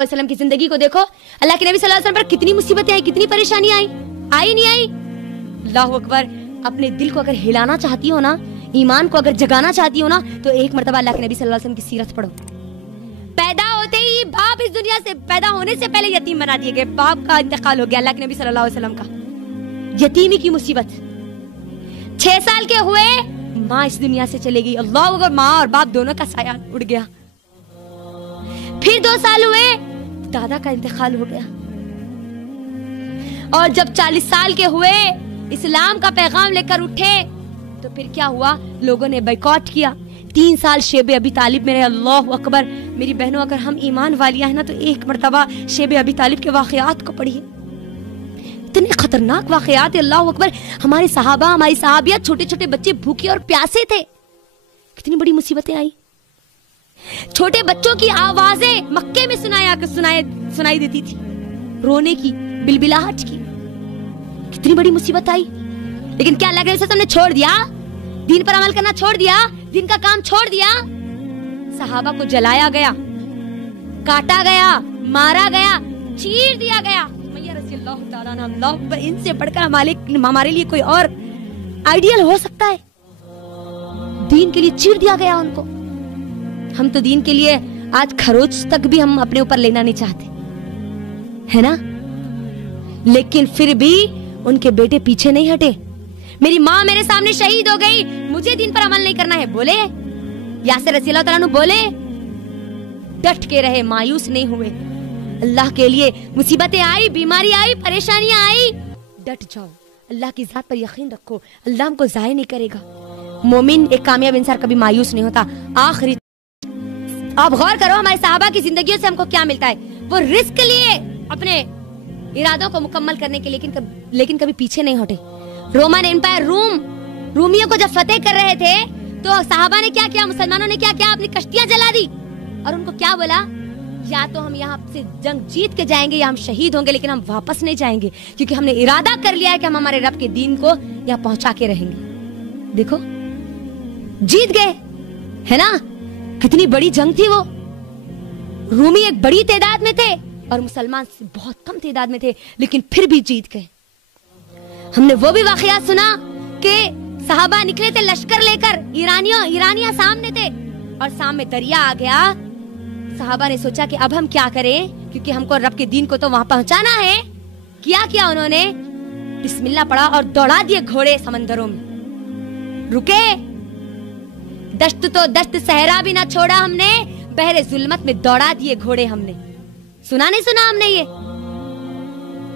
वसल्लम की जिंदगी को देखो, अल्लाह के नबी सल्लल्लाहु अलैहि वसल्लम पर कितनी मुसीबतें आई, कितनी परेशानी आई नहीं आई। अल्लाह अकबर। अपने दिल को अगर हिलाना चाहती हो ना, ईमान को अगर जगाना चाहती हो ना, तो एक मर्तबा अल्लाह के नबी सल्लल्लाहु अलैहि वसल्लम की सीरत पढ़ो। पैदा होते ही बाप इस दुनिया से पैदा होने से पहले यतीम बना दिए गए, बाप का इंतकाल हो गया अल्लाह के नबी सल्लल्लाहु अलैहि वसल्लम का। यतीमी की मुसीबत। 6 साल के हुए माँ इस दुनिया से चले गई। अल्लाह अकबर। माँ और बाप दोनों का साया उड़ गया। फिर 2 साल हुए, दादा का इंतकाल हो गया। और जब 40 साल के हुए, इस्लाम का पैगाम लेकर उठे, तो फिर क्या हुआ? लोगों ने बाइकॉट किया। 3 साल शेब अबी तालिब में रहे। अल्लाह अकबर। मेरी बहनों, अगर हम ईमान वालियां हैं ना, तो एक मर्तबा शेब अबी तालिब के वाकयात को पढ़िए। इतने खतरनाक वाकयात है। अल्लाह अकबर। हमारे सहाबा, हमारी सहाबियां, छोटे छोटे बच्चे भूखे और प्यासे थे। कितनी बड़ी मुसीबतें आई। छोटे बच्चों की आवाजें मक्के में सुनाई देती थी, रोने की, बिलबिलाहट की। कितनी बड़ी मुसीबत आई। लेकिन क्या अल्लाह के रसूल ने छोड़ दिया? दीन पर अमल करना छोड़ दिया? दिन का काम छोड़ दिया? सहाबा को जलाया गया, काटा गया, मारा गया, चीर दिया गया। मैया रज़ी अल्लाह ताला अन्हा, अल्लाह, इनसे बढ़कर हमारे लिए कोई और आइडियल हो सकता है? दीन के लिए चीर दिया गया उनको। हम तो दीन के लिए आज खरोच तक भी हम अपने ऊपर लेना नहीं चाहते, है ना? लेकिन फिर भी उनके बेटे पीछे नहीं हटे। मेरी माँ मेरे सामने शहीद हो गई, मुझे दीन पर अमल नहीं करना है, बोले। यासिर रज़ी अल्लाह ताला अन्हु बोले, डट के रहे, मायूस नहीं हुए। अल्लाह के लिए मुसीबतें आई, बीमारी आई, परेशानियां आई, डट जाओ, अल्लाह की जात पर यकीन रखो, अल्लाह हमको ज़ाया नहीं करेगा। मोमिन, एक कामयाब इंसान कभी मायूस नहीं होता। आखिरी आप गौर करो, हमारे सहाबा की जिंदगियों से हमको क्या मिलता है। वो रिस्क लिए अपने इरादों को मुकम्मल करने के, लेकिन कभी पीछे नहीं हटे। रोमन एम्पायर, रूमियों को जब फतेह कर रहे थे, तो सहाबा ने क्या किया? मुसलमानों ने क्या किया? अपनी कश्तियां जला दी। और उनको क्या बोला? या तो हम यहाँ से जंग जीत के जाएंगे, या हम शहीद होंगे, लेकिन हम वापस नहीं जाएंगे, क्योंकि हमने इरादा कर लिया है कि हम हमारे रब के दीन को यहाँ पहुंचा के रहेंगे। देखो, जीत गए, है ना? कितनी बड़ी जंग थी वो। रूमी एक बड़ी तादाद में थे और मुसलमान बहुत कम तादाद में थे, लेकिन फिर भी जीत गए। हमने वो भी वाकया सुना कि सहाबा निकले थे लश्कर लेकर, ईरानियां सामने थे, और सामने दरिया आ गया। सहाबा ने सोचा कि अब हम क्या करें, क्योंकि हमको रब के दीन को तो वहां पहुंचाना है। किया उन्होंने? बिस्मिल्लाह पढ़ा और दौड़ा दिए घोड़े समंदरों में। रुके, दश्त तो दश्त सहरा भी ना छोड़ा हमने, बहरे जुल्मत में दौड़ा दिए घोड़े हमने। सुना नहीं सुना हमने ये?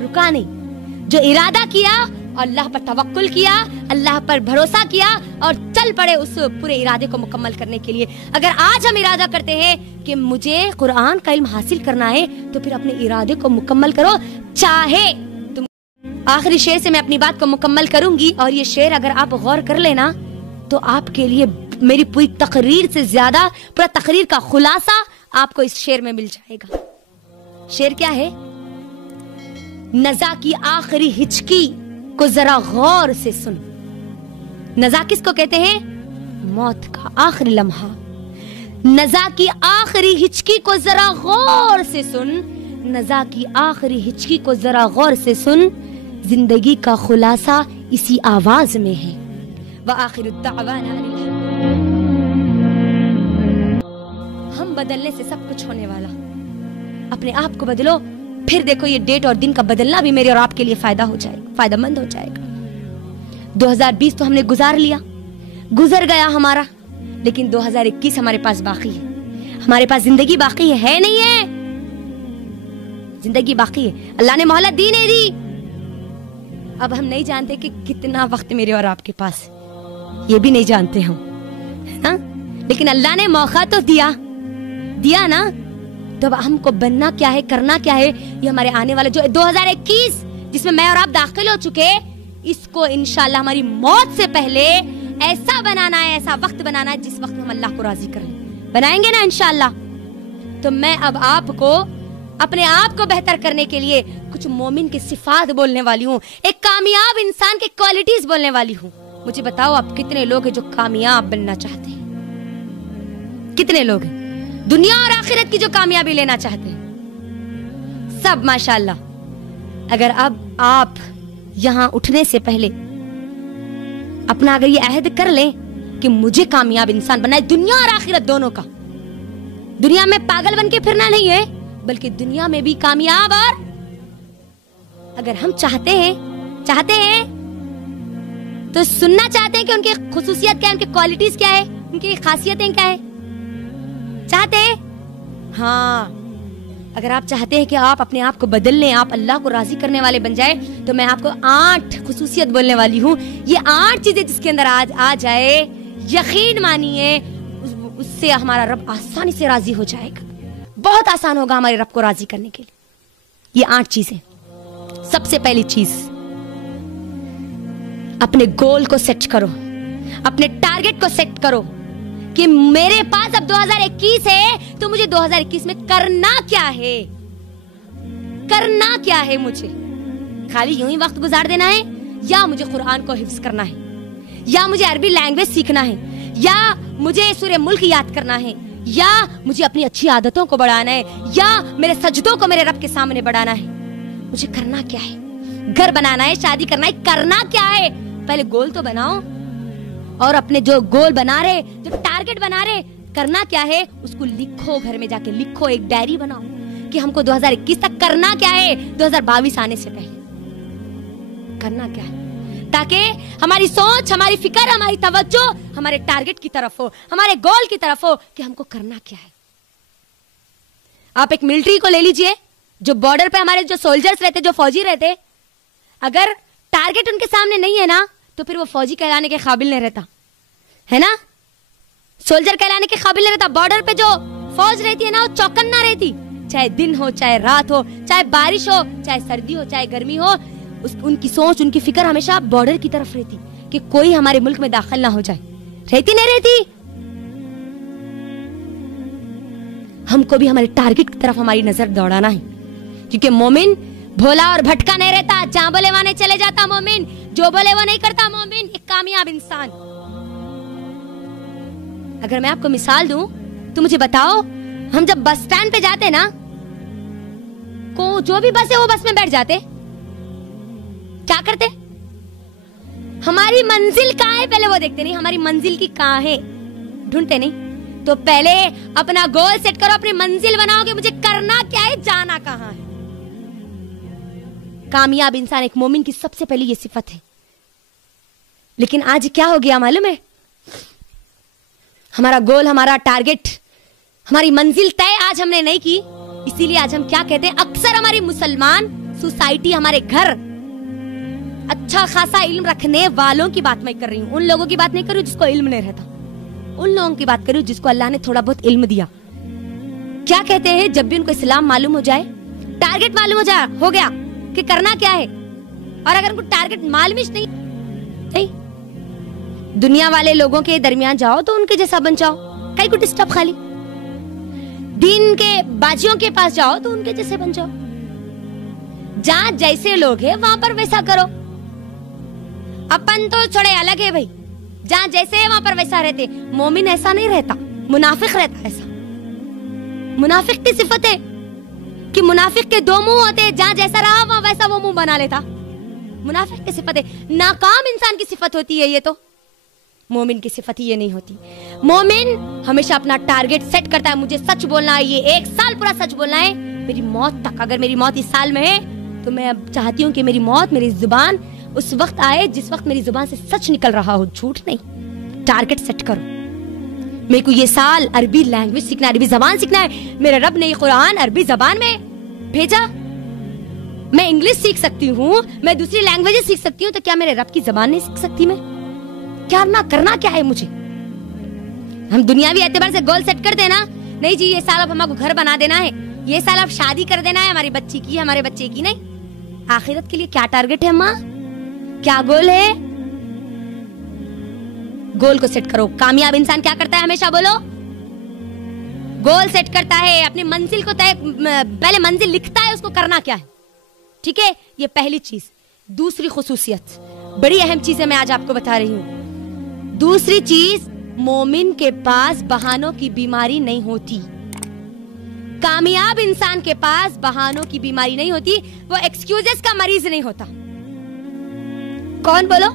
रुका नहीं। जो इरादा किया, अल्लाह पर तवक्कुल किया, अल्लाह पर भरोसा किया और चल पड़े उस पूरे इरादे को मुकम्मल करने के लिए। अगर आज हम इरादा करते हैं कि मुझे कुरान का इल्म हासिल करना है, तो फिर अपने इरादे को मुकम्मल करो। चाहे तुम, आखिरी शेर से मैं अपनी बात को मुकम्मल करूंगी, और ये शेर अगर आप गौर कर लेना, तो आपके लिए मेरी पूरी तकरीर से ज्यादा, पूरा तकरीर का खुलासा आपको इस शेर में मिल जाएगा। शेर क्या है? नज़ा की आखिरी हिचकी को जरा गौर से सुन। नज़ा किसको कहते हैं? मौत का आखिरी लम्हा। नज़ा की आखिरी हिचकी को जरा गौर से सुन, नज़ा की आखिरी हिचकी को जरा गौर से सुन। जिंदगी का खुलासा इसी आवाज में है। व आखिरु दावाना हम बदलने से सब कुछ होने वाला। अपने आप को बदलो, फिर देखो ये डेट और दिन का बदलना भी मेरे और आपके लिए फायदेमंद हो जाएगा। 2020 तो हमने गुजार लिया, गुजर गया हमारा, लेकिन 2021 हमारे पास बाकी है। हमारे पास जिंदगी बाकी है नहीं है? जिंदगी बाकी है। अल्लाह ने मोहलत दी नहीं दी। अब हम नहीं जानते कि कितना वक्त मेरे और आपके पास है, ये भी नहीं जानते हम, है ना? लेकिन अल्लाह ने मौका तो दिया ना। तो अब हमको बनना क्या है, करना क्या है, ये हमारे आने वाले जो 2021 जिसमें मैं और आप दाखिल हो चुके, इसको इंशाल्लाह हमारी मौत से पहले ऐसा बनाना है, ऐसा वक्त बनाना है जिस वक्त हम अल्लाह को राजी कर लें। बनाएंगे ना इंशाल्लाह? तो मैं अब आपको अपने आप को बेहतर करने के लिए कुछ मोमिन की सिफात बोलने वाली हूँ, एक कामयाब इंसान की क्वालिटीज बोलने वाली हूँ। मुझे बताओ, आप कितने लोग हैं जो कामयाब बनना चाहते हैं? कितने लोग हैं दुनिया और आखिरत की जो कामयाबी लेना चाहते हैं? सब माशाल्लाह। अगर अब आप यहाँ उठने से पहले अपना अगर ये अहद कर लें कि मुझे कामयाब इंसान बनना है, दुनिया और आखिरत दोनों का, दुनिया में पागल बन के फिरना नहीं है बल्कि दुनिया में भी कामयाब। और अगर हम चाहते हैं तो सुनना चाहते हैं कि उनकी खुसूसियत क्या है, उनकी क्वालिटीज क्या है, उनकी खासियतें क्या है, चाहते हैं? हाँ, अगर आप चाहते हैं कि आप अपने आप को बदल लें, आप अल्लाह को राजी करने वाले बन जाए, तो मैं आपको 8 खुसूसियत बोलने वाली हूँ। ये 8 चीजें जिसके अंदर आज आ जाए, यकीन मानिए उससे हमारा रब आसानी से राजी हो जाएगा। बहुत आसान होगा हमारे रब को राजी करने के लिए। ये 8 चीजें। सबसे पहली चीज, अपने गोल को सेट करो, अपने टारगेट को सेट करो कि मेरे पास अब 2021 है तो मुझे 2021 में करना क्या है, करना क्या है मुझे? खाली यूं ही वक्त गुजार देना है, या मुझे कुरान को हिफ्ज करना है, या मुझे अरबी लैंग्वेज सीखना है, या मुझे सूरह मुल्क याद करना है, या मुझे अपनी अच्छी आदतों को बढ़ाना है, या मेरे सजदों को मेरे रब के सामने बढ़ाना है? मुझे करना क्या है? घर बनाना है, शादी करना है, करना क्या है? पहले गोल तो बनाओ, और अपने जो गोल बना रहे, जो टारगेट बना रहे, करना क्या है उसको लिखो, घर में जाके लिखो, एक डायरी बनाओ कि हमको 2021 तक करना क्या है, 2022 आने से पहले करना क्या है, ताकि हमारी सोच, हमारी फिक्र, हमारी तवज्जो हमारे टारगेट की तरफ हो, हमारे गोल की तरफ हो कि हमको करना क्या है। आप एक मिलिट्री को ले लीजिए, जो बॉर्डर पे हमारे जो सोल्जर्स रहते, जो फौजी रहते, अगर टारगेट उनके सामने नहीं है ना, तो फिर वो फौजी कहलाने के काबिल नहीं रहता, है ना? सोल्जर कहलाने के काबिल नहीं रहता। बॉर्डर पे जो फौज रहती है ना, वो चौकन्ना रहती, चाहे दिन हो, चाहे रात हो, चाहे बारिश हो, चाहे सर्दी हो, चाहे गर्मी हो, उनकी सोच, उनकी फिक्र हमेशा बॉर्डर की तरफ रहती कि कोई हमारे मुल्क में दाखिल ना हो जाए। रहती नहीं रहती? हमको भी हमारे टारगेट की तरफ हमारी नजर दौड़ाना है, क्योंकि मोमिन भोला और भटका नहीं रहता, जहां बोले वहां नहीं चले जाता मोमिन, जो बोले वो नहीं करता मोमिन, एक कामयाब इंसान। अगर मैं आपको मिसाल दूं तो मुझे बताओ, हम जब बस स्टैंड पे जाते ना, को जो भी बस है वो बस में बैठ जाते, क्या करते? हमारी मंजिल कहाँ है पहले वो देखते नहीं, हमारी मंजिल की कहाँ है ढूंढते नहीं। तो पहले अपना गोल सेट करो, अपनी मंजिल बनाओ कि मुझे करना क्या है, जाना कहाँ है। कामयाब इंसान, एक मोमिन की सबसे पहली ये सिफत है। लेकिन आज क्या हो गया मालूम है? हमारा गोल, हमारा टारगेट, हमारी मंजिल तय आज हमने नहीं की, इसीलिए आज हम क्या कहते हैं, अक्सर हमारी मुसलमान सोसाइटी, हमारे घर, अच्छा खासा इल्म रखने वालों की बात मैं कर रही हूँ, उन लोगों की बात नहीं कर रही हूँ जिसको इल्म नहीं रहता, उन लोगों की बात कर रही हूँ जिसको अल्लाह ने थोड़ा बहुत इल्म दिया। क्या कहते हैं, जब भी उनको इस्लाम मालूम हो जाए, टारगेट मालूम हो गया कि करना क्या है, और अगर उनको टारगेट मालूम ही नहीं, दुनिया वाले लोगों के दरमियान जाओ तो उनके जैसा बन जाओ, कहीं को डिस्टर्ब, खाली दीन के बाजियों के पास जाओ तो उनके जैसे बन जाओ, जहां जैसे लोग हैं वहां पर वैसा करो। अपन तो थोड़े अलग है भाई, जहां जैसे है वहां पर वैसा रहते। मोमिन ऐसा नहीं रहता, मुनाफिक रहता ऐसा। मुनाफिक की सिफत है कि मुनाफिक के 2 मुंह होते हैं, जहां जैसा रहा वहां वैसा वो मुंह बना लेता। मुनाफिक की सिफत है, नाकाम इंसान की सिफत होती है ये तो। मोमिन की सिफत ही ये नहीं होती। मोमिन हमेशा अपना टारगेट सेट करता है, मुझे सच बोलना है, ये 1 साल पूरा सच बोलना है, मेरी मौत तक। अगर मेरी मौत इस साल में है तो मैं अब चाहती हूँ कि मेरी मौत, मेरी जुबान उस वक्त आए जिस वक्त मेरी जुबान से सच निकल रहा हो, झूठ नहीं। टारगेट सेट करो, मेरे को ये साल अरबी लैंग्वेज सीखना है, अरबी जबान सीखना है। मेरे रब ने ये कुरान अरबी जबान में भेजा, मैं इंग्लिश सीख सकती हूँ, मैं दूसरी लैंग्वेजेस सीख सकती हूँ, तो क्या मेरे रब की जबान नहीं सीख सकती मैं? क्या ना करना क्या है मुझे? हम दुनियावी एतबार से गोल सेट कर देना, नहीं जी ये साल अब हमको घर बना देना है, ये साल अब शादी कर देना है हमारी बच्ची की, हमारे बच्चे की। नहीं, आखिरत के लिए क्या टारगेट है माँ, क्या गोल है? गोल को सेट करो। कामयाब इंसान क्या करता है? हमेशा बोलो, गोल सेट करता है, अपनी मंजिल को तय, पहले मंजिल लिखता है, उसको करना क्या है। ठीक है, ये पहली चीज। दूसरी खुसूसियत, बड़ी अहम चीज है, मैं आज आपको बता रही हूँ। दूसरी चीज, मोमिन के पास बहानों की बीमारी नहीं होती। कामयाब इंसान के पास बहानों की बीमारी नहीं होती, वो एक्सक्यूजेस का मरीज नहीं होता। कौन बोलो?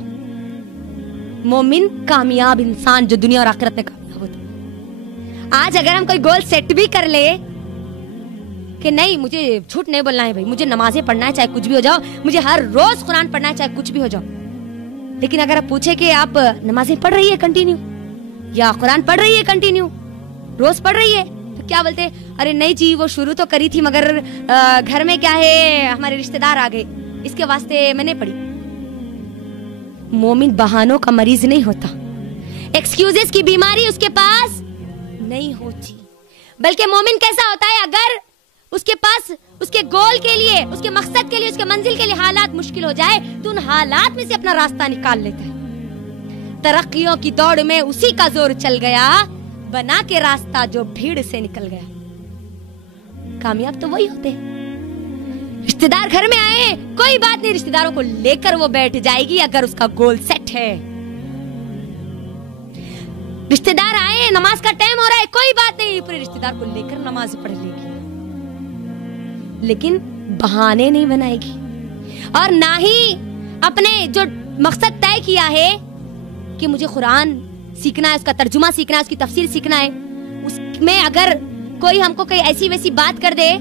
मोमिन कामयाब इंसान जो दुनिया और आखिरत में कामयाब होता। आज अगर हम कोई गोल सेट भी कर ले कि नहीं मुझे झूठ नहीं बोलना है भाई, मुझे नमाजें पढ़ना है चाहे कुछ भी हो जाओ, मुझे हर रोज कुरान पढ़ना है चाहे कुछ भी हो जाओ, लेकिन अगर आप पूछे कि आप नमाजें पढ़ रही है कंटिन्यू या कुरान पढ़ रही है कंटिन्यू, रोज पढ़ रही है, तो क्या बोलते? अरे नहीं जी वो शुरू तो करी थी मगर घर में क्या है हमारे रिश्तेदार आ गए इसके वास्ते मैंने पढ़ी। मोमिन बहानों का मरीज नहीं होता, एक्सक्यूजेस की बीमारी उसके पास नहीं होती, बल्कि मोमिन कैसा होता है? अगर उसके पास उसके गोल के लिए, उसके मकसद के लिए, उसके मंजिल के लिए हालात मुश्किल हो जाए तो उन हालात में से अपना रास्ता निकाल लेता है। तरक्कियों की दौड़ में उसी का जोर चल गया, बना के रास्ता जो भीड़ से निकल गया। कामयाब तो वही होते हैं। रिश्तेदार घर में आए, कोई बात नहीं, रिश्तेदारों को लेकर वो बैठ जाएगी अगर उसका गोल सेट है। रिश्तेदार आए, नमाज का टाइम हो रहा है, कोई बात नहीं, पूरे रिश्तेदार को लेकर नमाज पढ़ लेगी, लेकिन बहाने नहीं बनाएगी और ना ही अपने जो मकसद तय किया है कि मुझे कुरान सीखना है, उसका तर्जुमा सीखना है, उसकी तफसीर सीखना है, उसमें अगर कोई हमको कोई ऐसी वैसी बात कर दे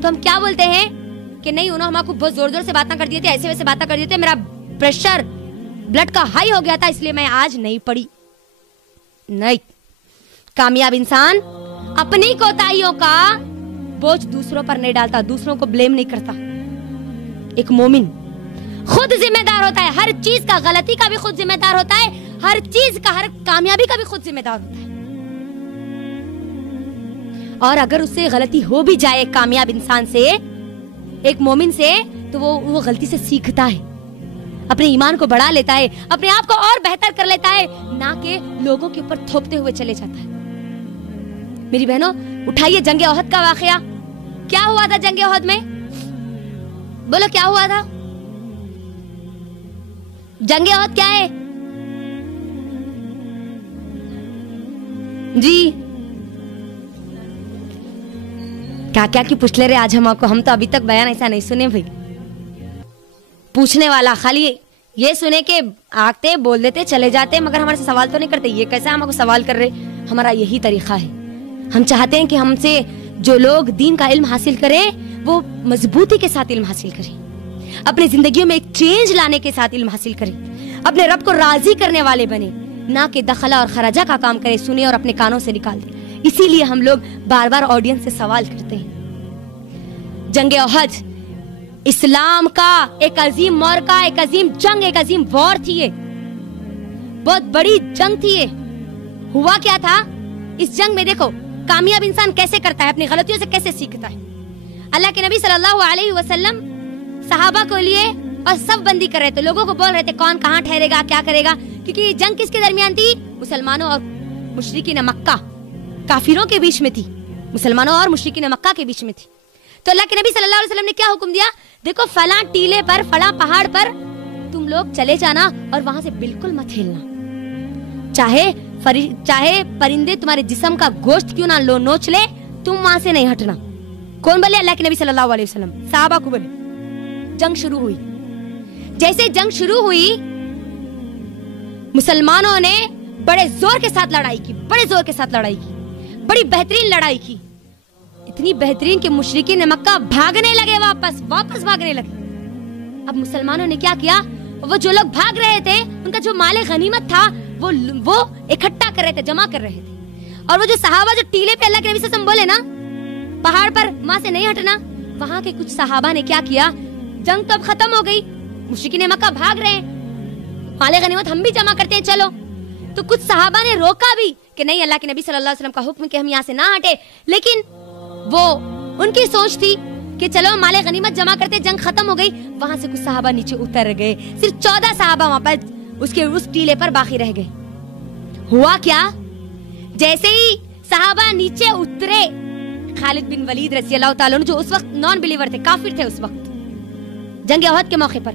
तो हम क्या बोलते हैं कि नहीं उन्होंने हमको बहुत जोर जोर से बातें कर दिए थे, ऐसे वैसे बातें कर दिए थे, मेरा प्रेशर ब्लड का हाई हो गया था इसलिए मैं आज नहीं पढ़ी। नहीं, कामयाब इंसान अपनी कोताहियों का बोझ दूसरों पर नहीं डालता, दूसरों को ब्लेम नहीं करता। एक मोमिन खुद जिम्मेदार होता है, हर चीज का, गलती का भी खुद जिम्मेदार होता है, हर चीज का, हर कामयाबी का भी खुद जिम्मेदार होता है। और अगर उससे गलती हो भी जाए कामयाब इंसान से, एक मोमिन से, तो वो गलती से सीखता है, अपने ईमान को बढ़ा लेता है, अपने आप को और बेहतर कर लेता है, ना कि लोगों के ऊपर थोपते हुए चले जाता है। मेरी बहनों, उठाइए जंग ओहद का वाकया। क्या हुआ था जंग ओहद में? बोलो क्या हुआ था? जंग ओहद क्या है जी? क्या क्या की पूछ ले रहे आज हमको? हम तो अभी तक बयान ऐसा नहीं सुने भाई। पूछने वाला खाली ये सुने के आते बोल देते चले जाते, मगर हमारे से सवाल तो नहीं करते। ये कैसा हमको सवाल कर रहे? हमारा यही तरीका है। हम चाहते हैं कि हमसे जो लोग दीन का इल्म हासिल करें वो मजबूती के साथ इल्म हासिल करें, अपनी जिंदगियों में एक चेंज लाने के साथ इल्म हासिल करें, अपने रब को राजी करने वाले बने, ना कि दखला और खराजा का काम करे, सुने और अपने कानों से निकाल दे। इसीलिए हम लोग बार बार ऑडियंस से सवाल करते हैं। जंग ओहद इस्लाम का एक अजीम मौर का एक अजीम जंग, एक अजीम वॉर थी, ये बहुत बड़ी जंग थी। ये हुआ क्या था इस जंग में? देखो कामयाब इंसान कैसे करता है, अपनी गलतियों से कैसे सीखता है। अल्लाह के नबी सल्लल्लाहु अलैहि वसल्लम सहाबा को लिए और सब बंदी कर रहे थे, लोगों को बोल रहे थे कौन कहाँ ठहरेगा, क्या करेगा, क्योंकि जंग किसके दरमियान थी? मुसलमानों और मुशरिकीन मक्का, काफिरों के बीच में थी, मुसलमानों और मुशरिकीन मक्का के बीच में थी। तो अल्लाह के नबी सल्लल्लाहु अलैहि वसल्लम ने क्या हुक्म दिया? देखो फलां टीले पर, फलां पहाड़ पर तुम लोग चले जाना और वहां से बिल्कुल मत हिलना, चाहे परिंदे तुम्हारे जिस्म का गोश्त क्यों ना नोच ले, तुम वहां से नहीं हटना। कौन बोले? अल्लाह के नबी सल्लल्लाहु अलैहि वसल्लम सहाबा को बोले। जंग शुरू हुई। जैसे जंग शुरू हुई, मुसलमानों ने बड़े जोर के साथ लड़ाई की, बड़े जोर के साथ लड़ाई की, बड़ी बेहतरीन लड़ाई की, इतनी बेहतरीन कि मुशरिकीन मक्का भागने लगे, वापस भागने लगे। अब मुसलमानों ने क्या किया? वो जो लोग भाग रहे थे उनका जो माले गनीमत था वो इकट्ठा कर रहे थे, जमा कर रहे थे। और वो जो सहाबा जो टीले पे अल्लाह के नबी सल्लल्लाहु अलैहि वसल्लम बोले ना पहाड़ पर वहां से नहीं हटना, वहां के कुछ सहाबा ने क्या किया? जंग तो अब खत्म हो गई, मुशरिकीन मक्का भाग रहे हैं, माले गनीमत हम भी जमा करते हैं, चलो। तो कुछ सहाबा ने रोका भी कि नहीं, अल्लाह के नबी सल्लल्लाहु अलैहि वसल्लम का हुक्म कि हम यहाँ से ना हटे, लेकिन वो उनकी सोच थी कि चलो माले गनीमत जमा करते, जंग खत्म हो गई। वहां से कुछ सहाबा नीचे उतर गए, सिर्फ 14 सहाबा वहां पर उस टीले पर बाकी रह गए। हुआ क्या? जैसे ही सहाबा नीचे उतरे, खालिद बिन वलीद रज़ी अल्लाह ताला अन्हु, जो उस वक्त नॉन बिलीवर थे, काफिर थे उस वक्त जंग ओहद के मौके पर,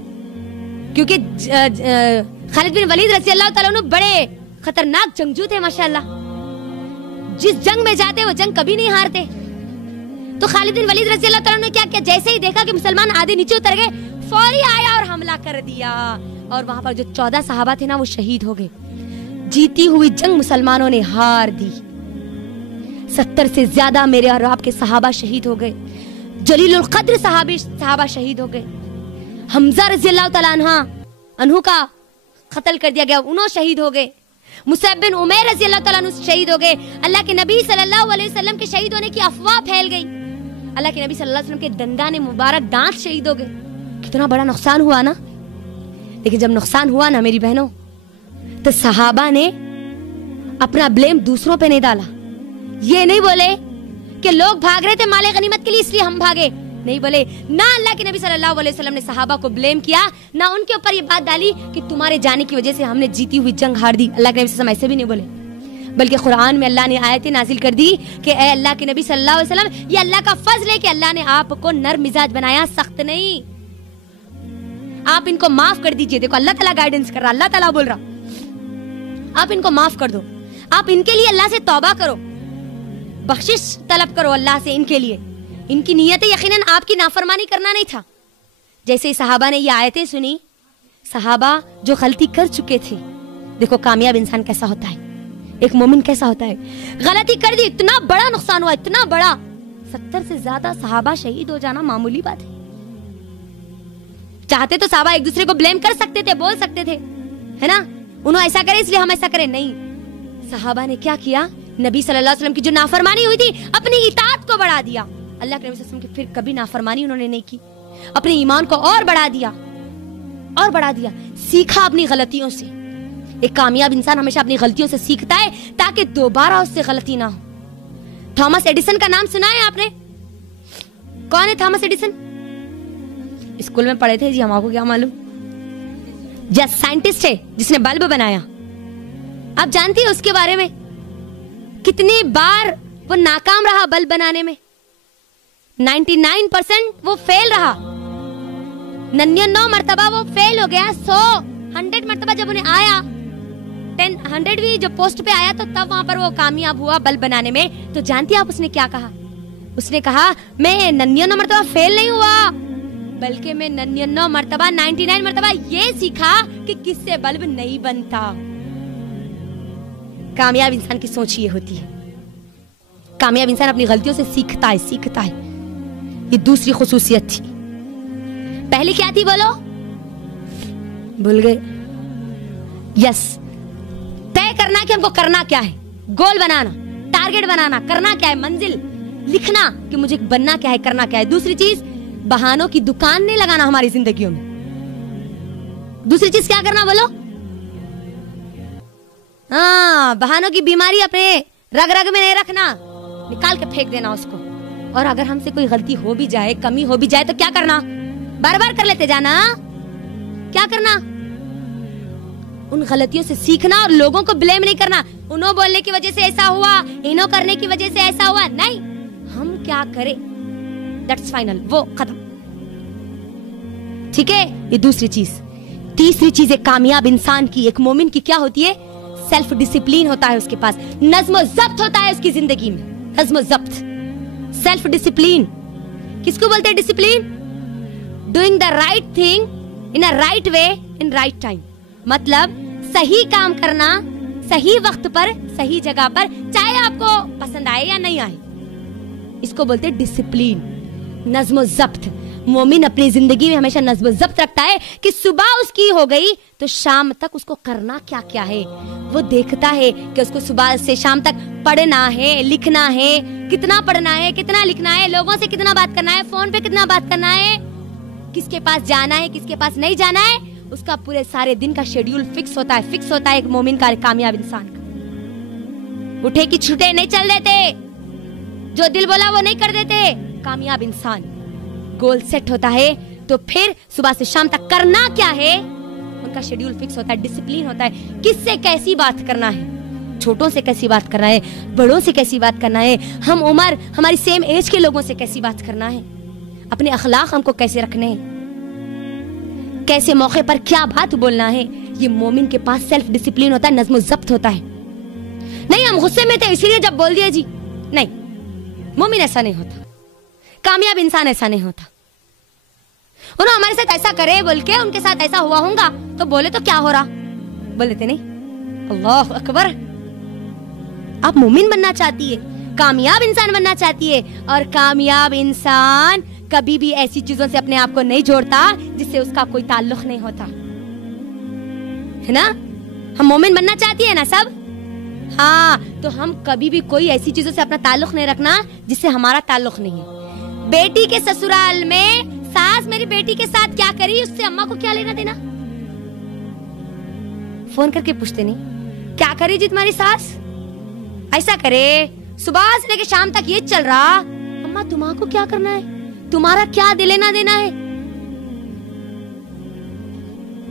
क्योंकि खालिद बिन वलीद रज़ी अल्लाह ताला अन्हु बड़े खतरनाक जंगजू थे माशाअल्लाह। जिस जंग में जाते वो जंग कभी नहीं हारते। तो खालिद बिन वलीद रज़ी अल्लाह तआला ने क्या किया, जैसे ही देखा कि मुसलमान आधे नीचे उतर गए, फौरी आया और हमला कर दिया, और वहां पर जो 14 सहाबा थे ना वो शहीद हो गए। जीती हुई जंग मुसलमानों ने हार दी। 70 से ज्यादा मेरे और आपके सहाबा शहीद हो गए। जलीलुल क़द्र सहाबा शहीद हो गए। हमजा रज़ी अल्लाह तआला अन्हु का कत्ल कर दिया गया, उन्होंने शहीद हो गए। मुसअब बिन उमैर रज़ी अल्लाह तआला अन्हु शहीद हो गए। अल्लाह के नबी सल्लल्लाहु अलैहि वसल्लम के शहीद होने की अफवाह फैल गई। अल्लाह के नबी सल्लल्लाहु अलैहि वसल्लम के दंदाने मुबारक दांत शहीद हो गए। कितना बड़ा नुकसान हुआ ना। लेकिन जब नुकसान हुआ ना मेरी बहनों, तो सहाबा ने अपना ब्लेम दूसरों पे नहीं डाला। ये नहीं बोले कि लोग भाग रहे थे माले गनीमत के लिए इसलिए हम भागे, नहीं बोले। ना अल्लाह के नबी सल्लल्लाहु अलैहि वसल्लम ने सहाबा को ब्लेम किया, ना उनके ऊपर ये बात डाली कि तुम्हारे जाने की वजह से हमने जीती हुई जंग हार दी। अल्लाह के नबी सल्लल्लाहु अलैहि वसल्लम ऐसे भी नहीं बोले, बल्कि कुरान में अल्लाह ने आयतें नाजिल कर दी कि ए अल्लाह के नबी सल्लल्लाहु अलैहि वसल्लम, ये अल्लाह का फजल है कि अल्लाह ने आपको नर्म मिजाज बनाया, सख्त नहीं। आप इनको माफ कर दीजिए। देखो अल्लाह ताला गाइडेंस कर रहा, अल्लाह ताला बोल रहा आप इनको माफ कर दो, आप इनके लिए अल्लाह से तौबा करो, बख्शिश तलब करो अल्लाह से इनके लिए। इनकी नीयत यकीनन आपकी नाफरमानी करना नहीं था। जैसे ही सहाबा ने ये आयतें सुनी, सहाबा जो गलती कर चुके थे, देखो कामयाब इंसान कैसा होता है, एक मोमिन कैसा होता है। गलती कर दी, इतना बड़ा नुकसान हुआ, इतना बड़ा, 70 से ज्यादा सहाबा शहीद हो जाना मामूली बात है। चाहते तो सहाबा एक दूसरे को ब्लेम कर सकते थे, बोल सकते थे, है ना, उन्होंने ऐसा करे इसलिए हम ऐसा करें, नहीं। सहाबा ने क्या किया, नबी सल्लल्लाहु अलैहि वसल्लम की जो नाफरमानी हुई थी, अपनी इताअत को बढ़ा दिया। अल्लाह के नबी सल्लल्लाहु अलैहि वसल्लम की फिर कभी नाफरमानी उन्होंने नहीं की, अपने ईमान को और बढ़ा दिया, और बढ़ा दिया, सीखा अपनी गलतियों से। एक कामयाब इंसान हमेशा अपनी गलतियों से सीखता है ताकि दोबारा उससे गलती ना हो। थॉमस एडिसन का नाम सुना है आपने? कौन है थॉमस एडिसन? स्कूल में पढ़े थे जी, हमको क्या मालूम। जस्ट साइंटिस्ट है जिसने बल्ब बनाया। आप जानती है उसके बारे में कितनी बार वो नाकाम रहा बल्ब बनाने में? 99% वो फेल रहा, 99 मरतबा वो फेल हो गया। 100 मरतबा जब उन्हें आया, 100वीं जो पोस्ट पे आया, तो तब वहां पर वो कामयाब हुआ बल्ब बनाने में। तो जानती आप उसने क्या कहा? उसने कहा मैं 99 मरतबा फेल नहीं हुआ, बल्कि मैं 99 मरतबा 99 मरतबा ये सीखा कि किससे बल्ब नहीं बनता। कामयाब इंसान की सोच ये होती है। कामयाब इंसान अपनी गलतियों से सीखता है, सीखता है। ये दूसरी खुसूसियत थी। पहली क्या थी बोलो? भूल गए? यस, तय करना कि हमको करना क्या है, गोल बनाना, टारगेट बनाना, करना क्या है, मंजिल लिखना कि मुझे बनना क्या है, करना क्या है। दूसरी चीज, बहानों की दुकान नहीं लगाना हमारी जिंदगियों में। दूसरी चीज क्या करना बोलो? हाँ, बहानों की बीमारी अपने रग रग में नहीं रखना, निकाल के फेंक देना उसको। और अगर हमसे कोई गलती हो भी जाए, कमी हो भी जाए, तो क्या करना? बार बार कर लेते जाना। क्या करना? उन गलतियों से सीखना और लोगों को ब्लेम नहीं करना। उन्हों बोलने की वजह से ऐसा हुआ, इन्हों करने की वजह से ऐसा हुआ, नहीं, हम क्या करें, दैट्स फाइनल, वो खत्म। ठीक है, ये दूसरी चीज। तीसरी चीज एक कामयाब इंसान की, एक मोमिन की क्या होती है? सेल्फ डिसिप्लिन होता है उसके पास, नज्म ज़ब्त होता है उसकी जिंदगी में। नज्म ज़ब्त, सेल्फ डिसिप्लिन किसको बोलते हैं? Discipline, doing the right thing in a right way in right time. मतलब सही काम करना सही वक्त पर, सही जगह पर, चाहे आपको पसंद आए या नहीं आए, इसको बोलते हैं डिसिप्लिन, नज्म ज़ब्त। मोमिन अपनी जिंदगी में हमेशा नज्म ज़ब्त रखता है कि सुबह उसकी हो गई तो शाम तक उसको करना क्या क्या है। वो देखता है कि उसको सुबह से शाम तक पढ़ना है, लिखना है, कितना पढ़ना है, कितना लिखना है, लोगों से कितना बात करना है, फोन पे कितना बात करना है, किसके पास जाना है, किसके पास नहीं जाना है। उसका पूरे सारे दिन का शेड्यूल फिक्स होता है, फिक्स होता है एक मोमिन का, कामयाब इंसान का। उठे कि छूटे नहीं चल देते, जो दिल बोला वो नहीं कर देते। कामयाब इंसान, गोल सेट होता है तो फिर सुबह से शाम तक करना क्या है, उनका शेड्यूल फिक्स होता है, डिसिप्लिन होता है। किससे कैसी बात करना है, छोटों से कैसी बात करना है, बड़ों से कैसी बात करना है, हम उम्र हमारी सेम एज के लोगों से कैसी बात करना है, अपने अखलाक हमको कैसे रखने हैं, कैसे मौके पर क्या बात बोलना है। ये मोमिन के पास सेल्फ डिसिप्लिन होता है, नज्म ज़ब्त होता है। नहीं हम गुस्से में थे इसीलिए जब बोल दिया जी, नहीं, मोमिन ऐसा नहीं होता। कामयाब इंसान ऐसा नहीं होता। उन्होंने हमारे साथ ऐसा करे बोल के उनके साथ ऐसा हुआ होगा तो बोले तो क्या हो रहा, बोल देते नहीं। अल्लाह अकबर। आप मोमिन बनना चाहती है, कामयाब इंसान बनना चाहती है, और कामयाब इंसान कभी भी ऐसी चीजों से अपने आप को नहीं जोड़ता जिससे उसका कोई ताल्लुक नहीं होता, है ना। हम मोमिन बनना चाहती है ना सब, हाँ, तो हम कभी भी कोई ऐसी चीजों से अपना ताल्लुक नहीं रखना जिससे हमारा ताल्लुक नहीं है। बेटी के ससुराल में सास मेरी बेटी के साथ क्या करी, उससे अम्मा को क्या लेना देना। फोन करके पूछते नहीं क्या करी जी तुम्हारी सास, ऐसा करे सुबह से लेकर शाम तक ये चल रहा, अम्मा तुम्हारा को क्या करना है, तुम्हारा क्या लेना देना है।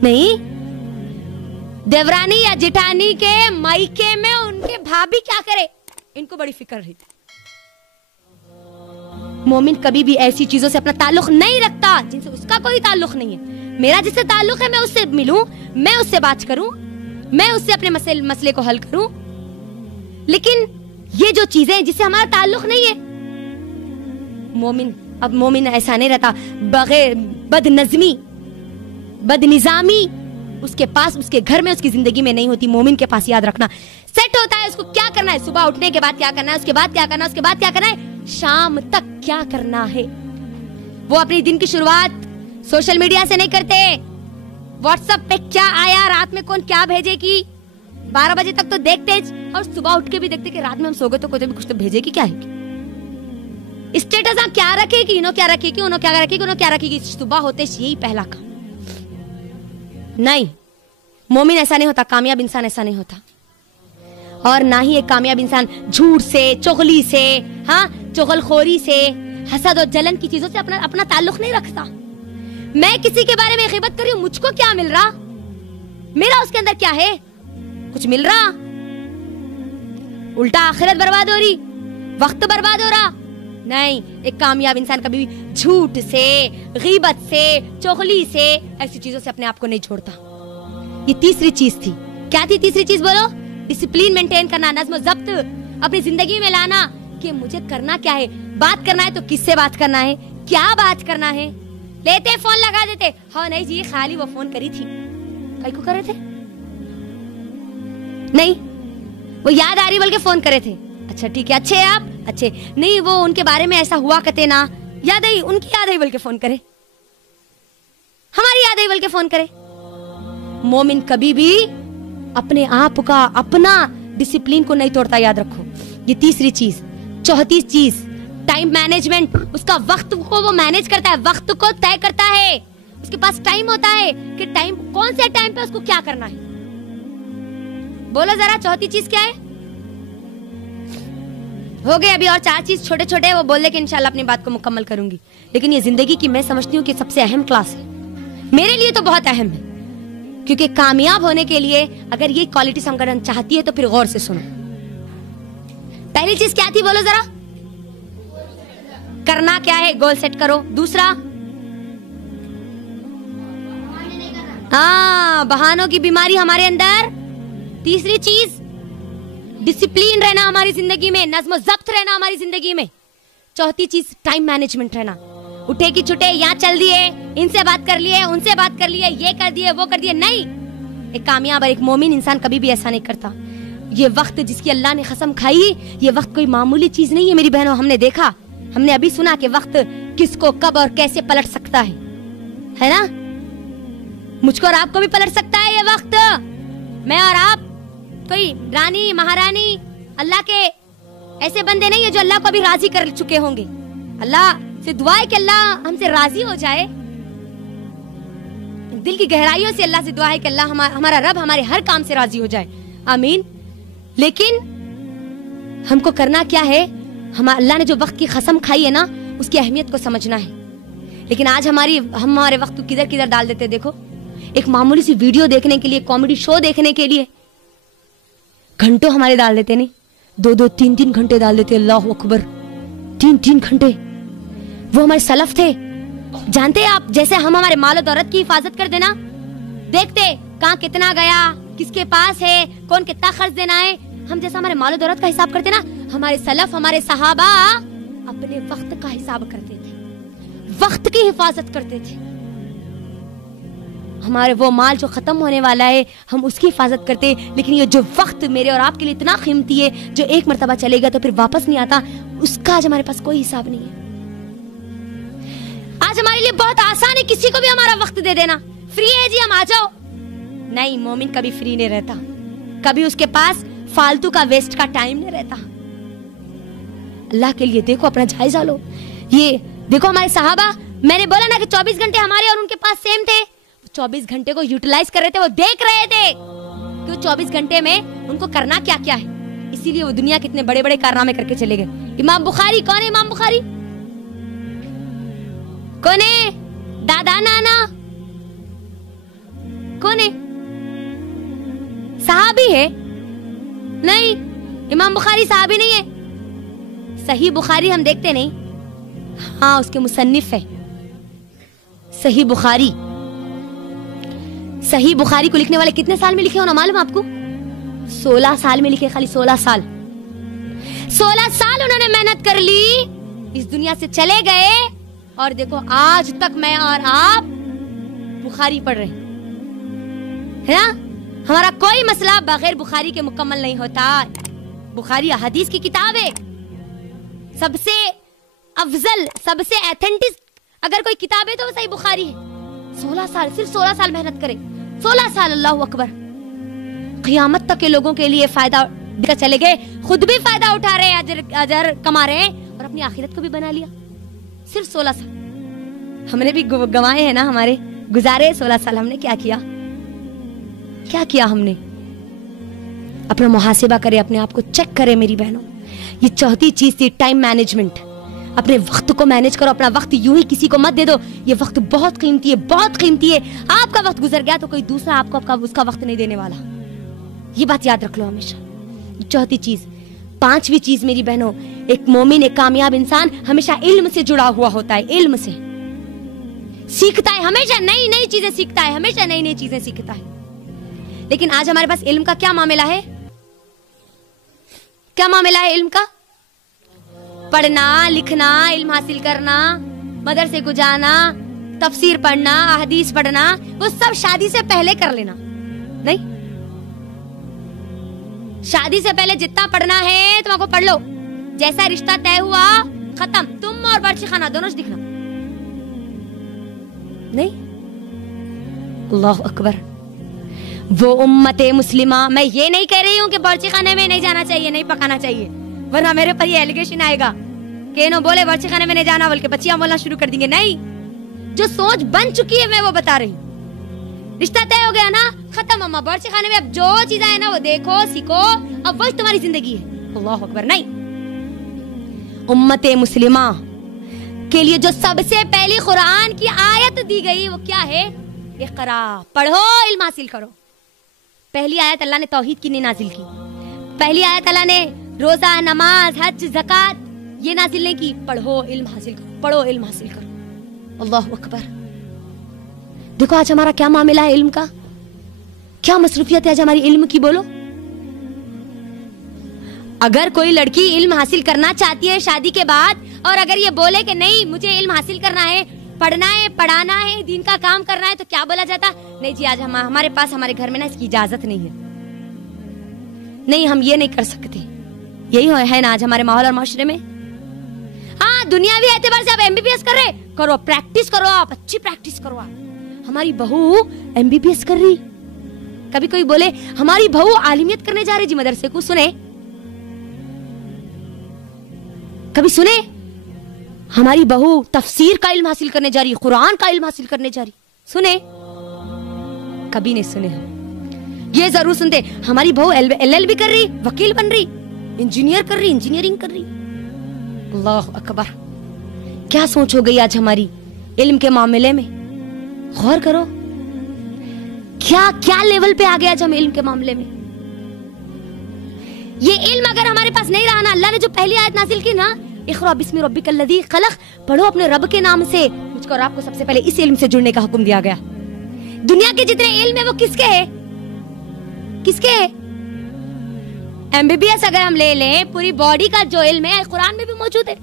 नहीं, देवरानी या जिठानी के मायके में उनके भाभी क्या करे, इनको बड़ी फिक्र रही। मोमिन कभी भी ऐसी चीजों से अपना ताल्लुक नहीं रखता जिनसे उसका कोई ताल्लुक नहीं है। मेरा जिससे ताल्लुक है मैं उससे मिलूं, मैं उससे बात करूं, मैं उससे अपने मसले को हल करूं, लेकिन ये जो चीजें जिससे हमारा ताल्लुक नहीं है, मोमिन ऐसा नहीं रहता। बगैर बदनज़मी बदनिज़ामी उसके पास, उसके घर में, उसकी जिंदगी में नहीं होती। मोमिन के पास याद रखना सेट होता है, उसको क्या करना है, सुबह उठने के बाद क्या करना है, उसके बाद क्या करना है, उसके बाद क्या करना है, शाम तक क्या करना है। वो अपनी दिन की शुरुआत सोशल मीडिया से नहीं करते, व्हाट्सएप पे क्या आया, रात में कौन क्या भेजेगी, 12 बजे तक तो देखते, और सुबह उठ के भी देखते कि रात में हम सो गए तो कोई भी कुछ तो भेजेगी क्या है, स्टेटस क्या रखेगी, इन्हों क्या रखेगी, उन्हों क्या रखेगी, उन्हों क्या रखेगी। सुबह होते यही पहला काम। नहीं, मोमिन ऐसा नहीं होता, कामयाब इंसान ऐसा नहीं होता। और ना ही एक कामयाब इंसान झूठ से, चुगली से, हाँ, चुगलखोरी से, हसद और जलन की चीजों से अपना ताल्लुक नहीं रखता। मैं किसी के बारे में ग़ीबत कर रही हूं, मुझको क्या मिल रहा, मेरा उसके अंदर क्या है, कुछ मिल रहा, उल्टा आखिरत बर्बाद हो रही, वक्त बर्बाद हो रहा। नहीं, एक कामयाब इंसान कभी भी झूठ से, ग़ीबत से, चुगली से, ऐसी चीजों से अपने आप को नहीं छोड़ता। ये तीसरी चीज थी। क्या थी तीसरी चीज, बोलो। डिसिप्लिन मेंटेन करना, नज़्म ज़ब्त अपनी जिंदगी में लाना, कि मुझे करना क्या है, बात करना है तो किससे बात करना है, क्या बात करना है। लेते फोन लगा देते, हाँ नहीं जी खाली वो फोन करी थी, कई को करे थे, नहीं वो याद आ रही बल्कि फोन करे थे, अच्छा ठीक है, अच्छे आप अच्छे, नहीं वो उनके बारे में ऐसा हुआ कहते ना, याद आई, उनकी याद आई बल्कि फोन करे, हमारी याद आई बल्कि फोन करे। मोमिन कभी भी अपने आप का, अपना डिसिप्लिन को नहीं तोड़ता, याद रखो। ये तीसरी चीज। चौथी चीज, टाइम मैनेजमेंट। उसका वक्त को वो मैनेज करता है, वक्त को तय करता है, उसके पास टाइम होता है कि टाइम, कौन से टाइम पे उसको क्या करना है। बोलो जरा चौथी चीज क्या है। हो गए अभी और 4 चीज छोटे छोटे, वो बोल दे कि इंशाल्लाह अपनी बात को मुकम्मल करूंगी। लेकिन ये जिंदगी की मैं समझती हूँ कि सबसे अहम क्लास है, मेरे लिए तो बहुत अहम है, क्योंकि कामयाब होने के लिए अगर ये क्वालिटीज हम करना चाहती है तो फिर गौर से सुनो। पहली चीज क्या थी, बोलो जरा। करना क्या है, गोल सेट करो। दूसरा, हाँ, बहानों की बीमारी हमारे अंदर। तीसरी चीज, डिसिप्लिन रहना हमारी जिंदगी में, नज़्म ज़ब्त रहना हमारी जिंदगी में। चौथी चीज, टाइम मैनेजमेंट रहना। उठे की छुटे, यहाँ चल दिए, इनसे बात कर लिए, उनसे बात कर लिए, ये कर दिए, वो कर दिए। नहीं, एक कामयाब और एक मोमिन इंसान कभी भी ऐसा नहीं करता। ये वक्त जिसकी अल्लाह ने कसम खाई, ये वक्त कोई मामूली चीज नहीं है मेरी बहनों। हमने देखा, हमने अभी सुना कि वक्त किसको कब और कैसे पलट सकता है ना। मुझको और आपको भी पलट सकता है ये वक्त। मैं और आप कोई रानी महारानी, अल्लाह के ऐसे बंदे नहीं है जो अल्लाह को अभी राजी कर चुके होंगे। अल्लाह से दुआ है कि अल्लाह हमसे राजी हो जाए, दिल की गहराइयों से अल्लाह से दुआ है कि अल्लाह हमारा रब हमारे हर काम से राजी हो जाए, आमीन। लेकिन हमको करना क्या है, अल्लाह ने जो वक्त की कसम खाई है ना, उसकी अहमियत को समझना है। लेकिन आज हम हमारे वक्त को किधर किधर डाल देते। देखो, एक मामूली सी वीडियो देखने के लिए, कॉमेडी शो देखने के लिए घंटों हमारे डाल देते, नहीं 2-2, 3-3 घंटे डाल देते। अल्लाह अकबर, 3-3 घंटे। वो हमारे सलफ थे, जानते हैं आप, जैसे हम हमारे माल और दौलत की हिफाजत कर देना, देखते कहाँ कितना गया, किसके पास है, कौन कितना खर्च देना है, हम जैसा हमारे माल और दौलत का हिसाब करते ना, हमारे सलफ, हमारे सहाबा اپنے وقت کا حساب کرتے تھے, وقت کی حفاظت کرتے تھے. ہمارے وہ مال جو ختم ہونے والا ہے ہم اس کی حفاظت کرتے, لیکن یہ جو وقت میرے اور آپ کے لیے اتنا قیمتی ہے جو ایک مرتبہ چلے گا تو پھر واپس نہیں آتا, اس کا آج ہمارے پاس کوئی حساب نہیں ہے. آج ہمارے لیے بہت آسان ہے کسی کو بھی ہمارا وقت دے دینا, فری ہے جی ہم آ جاؤ. نہیں, مومن کبھی فری نہیں رہتا, کبھی اس کے پاس فالتو کا ویسٹ کا ٹائم نہیں رہتا. اللہ کے لیے دیکھو, اپنا جائزہ لو. یہ دیکھو ہمارے صحابہ, میں نے بولا نا کہ 24 گھنٹے ہمارے اور ان کے پاس سیم تھے. 24 گھنٹے کو یوٹیلائز کر رہے تھے, وہ دیکھ رہے تھے کہ 24 گھنٹے میں ان کو کرنا کیا کیا ہے. اسی لیے وہ دنیا کے اتنے بڑے بڑے کارنامے کر کے چلے گئے. امام بخاری کون ہے؟ امام بخاری کون ہے؟ دادا نانا کون ہے؟ صحابی ہے؟ نہیں, امام بخاری صحابی نہیں ہے. صحیح بخاری ہم دیکھتے نہیں, ہاں اس کے مصنف ہے. صحیح بخاری, صحیح بخاری کو لکھنے والے کتنے سال میں لکھے ہونا معلوم آپ کو؟ 16 سال میں لکھے, خالی 16 سال. 16 سال انہوں نے محنت کر لی, اس دنیا سے چلے گئے, اور دیکھو آج تک میں اور آپ بخاری پڑھ رہے ہیں نا. ہمارا کوئی مسئلہ بغیر بخاری کے مکمل نہیں ہوتا. بخاری احادیث کی کتاب ہے, سب سے افضل, سب سے ایتھنٹک اگر کوئی کتاب ہے تو وہ صحیح بخاری ہے. 16 سال, صرف 16 سال محنت کرے, 16 سال. اللہ اکبر. قیامت تک کے لوگوں کے لیے فائدہ چلے گئے, خود بھی فائدہ اٹھا رہے ہیں, اجر کما رہے ہیں, اور اپنی آخرت کو بھی بنا لیا. صرف 16 سال ہم نے بھی گنوائے ہیں نا, ہمارے گزارے 16 سال. ہم نے کیا کیا, کیا کیا ہم نے؟ اپنا محاسبہ کرے, اپنے آپ کو چیک کرے میری بہنوں. یہ چوتھی چیز تھی ٹائم مینجمنٹ. اپنے وقت کو مینج کرو. اپنا وقت یوں ہی کسی کو مت دے دو. یہ وقت بہت قیمتی ہے, بہت قیمتی ہے. آپ کا وقت گزر گیا تو کوئی دوسرا آپ کو اس کا وقت نہیں دینے والا. یہ بات یاد رکھ لو ہمیشہ. چوتھی چیز. 5ویں چیز میری بہنوں, ایک مومن, ایک کامیاب انسان ہمیشہ علم سے جڑا ہوا ہوتا ہے. علم سے سیکھتا ہے, ہمیشہ نئی نئی چیزیں سیکھتا ہے, ہمیشہ نئی نئی چیزیں سیکھتا ہے. لیکن آج ہمارے پاس علم کا کیا معاملہ ہے؟ کیا معاملہ ہے علم کا؟ پڑھنا, لکھنا, علم حاصل کرنا, مدرسے کو جانا, تفسیر پڑھنا, احادیث پڑھنا, وہ سب شادی سے پہلے کر لینا. نہیں, شادی سے پہلے جتنا پڑھنا ہے تم کو پڑھ لو. جیسا رشتہ طے ہوا ختم, تم اور بارچی خانہ دونوں سے دکھنا. نہیں, اللہ اکبر. وہ امت مسلمہ, میں یہ نہیں کہہ رہی ہوں کہ بارچی خانے میں نہیں جانا چاہیے, نہیں پکانا چاہیے, ورنہ میرے پر یہ ایلیگیشن آئے گا کہ انہوں بولے بارچی خانے میں نہیں جانا بلکہ بچیاں بولنا شروع کر دیں گے. نہیں, جو سوچ بن چکی ہے میں وہ بتا رہی ہوں. رشتہ طے ہو گیا نا, ختم. اما بارچی خانے میں اب جو چیزیں ہیں نا وہ دیکھو, سیکھو, اب وہی تمہاری زندگی ہے. اللہ اکبر. نہیں, امت مسلمہ کے لیے جو سب سے پہلی قرآن کی آیت دی گئی وہ کیا ہے؟ اقرا, پڑھو, علم حاصل کرو. پہلی آیت اللہ نے توحید کی نہیں نازل کی. پہلی آیت اللہ نے روزہ, نماز, حج, زکات یہ نازل نہیں کی. پڑھو, علم حاصل کرو, پڑھو, علم حاصل کرو. اللہ اکبر. دیکھو آج ہمارا کیا معاملہ ہے علم کا, کیا مصروفیت ہے آج ہماری علم کی. بولو, اگر کوئی لڑکی علم حاصل کرنا چاہتی ہے شادی کے بعد, اور اگر یہ بولے کہ نہیں مجھے علم حاصل کرنا ہے, پڑھنا ہے, پڑھانا ہے, دین کا کام کرنا ہے, تو کیا بولا جاتا؟ نہیں جی آج ہمارے پاس, ہمارے گھر میں نا اس کی اجازت نہیں ہے. نہیں, ہم یہ نہیں کر سکتے. یہی ہے نا آج ہمارے ماحول اور معاشرے میں. ہاں, دنیاوی اعتبار سے آپ MBBS کر رہے, کرو, پریکٹس کرو, آپ اچھی پریکٹس کرو. آپ, ہماری بہو MBBS کر رہی, کبھی کوئی بولے ہماری بہو عالمیت کرنے جا رہی جی مدرسے کو, سنے, کبھی سنے ہماری بہو تفسیر کا علم حاصل کرنے جا رہی, قرآن کا علم حاصل کرنے جا رہی, سنے, کبھی نہیں سنے. ہم یہ ضرور سنتے ہماری بہو LLB کر رہی, وکیل بن رہی, انجینئر کر رہی, انجینئرنگ کر رہی. اللہ اکبر. کیا سوچ ہو گئی آج ہماری علم کے معاملے میں. غور کرو کیا کیا لیول پہ آ گیا آج ہم علم کے معاملے میں. یہ علم اگر ہمارے پاس نہیں رہا نا, اللہ نے جو پہلی آیت نازل کی نا, اقرا بسم ربک الذی خلق, پڑھو اپنے رب کے نام سے. مجھ کو اور آپ کو سب سے پہلے اس علم سے جڑنے کا حکم دیا گیا. دنیا کے جتنے علم ہیں وہ کس کے ہیں؟ کس کے ہیں؟ MBBS اگر ہم لے لیں, پوری باڈی کا جو علم ہے قرآن میں بھی موجود ہے.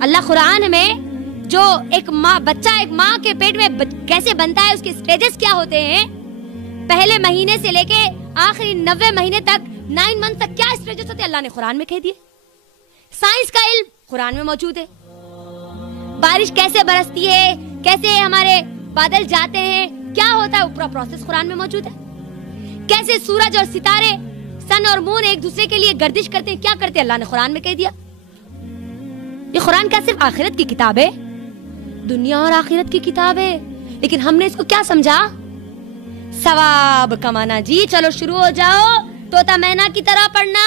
अल्लाह कुरान में जो एक माँ के पेट में कैसे बनता है, उसके स्टेजेस क्या होते हैं, पहले महीने से लेके आखिरी 90 महीने तक 9 मंथ तक क्या स्टेजेस होते हैं, अल्लाह ने कुरान में कह दिए। साइंस का इल्म कुरान में मौजूद है। बारिश कैसे बरसती है, कैसे हमारे बादल जाते हैं, क्या होता है, पूरा प्रोसेस कुरान में मौजूद है। कैसे सूरज और सितारे, सन और मून एक दूसरे के लिए गर्दिश करते हैं, क्या करते हैं, अल्लाह ने कुरान में कह दिया। ये कुरान क्या सिर्फ आखिरत की किताब है? दुनिया और आखिरत की किताब है, लेकिन हमने इसको क्या समझा, सवाब कमाना। जी चलो शुरू हो जाओ, तोता मैना की तरह पढ़ना,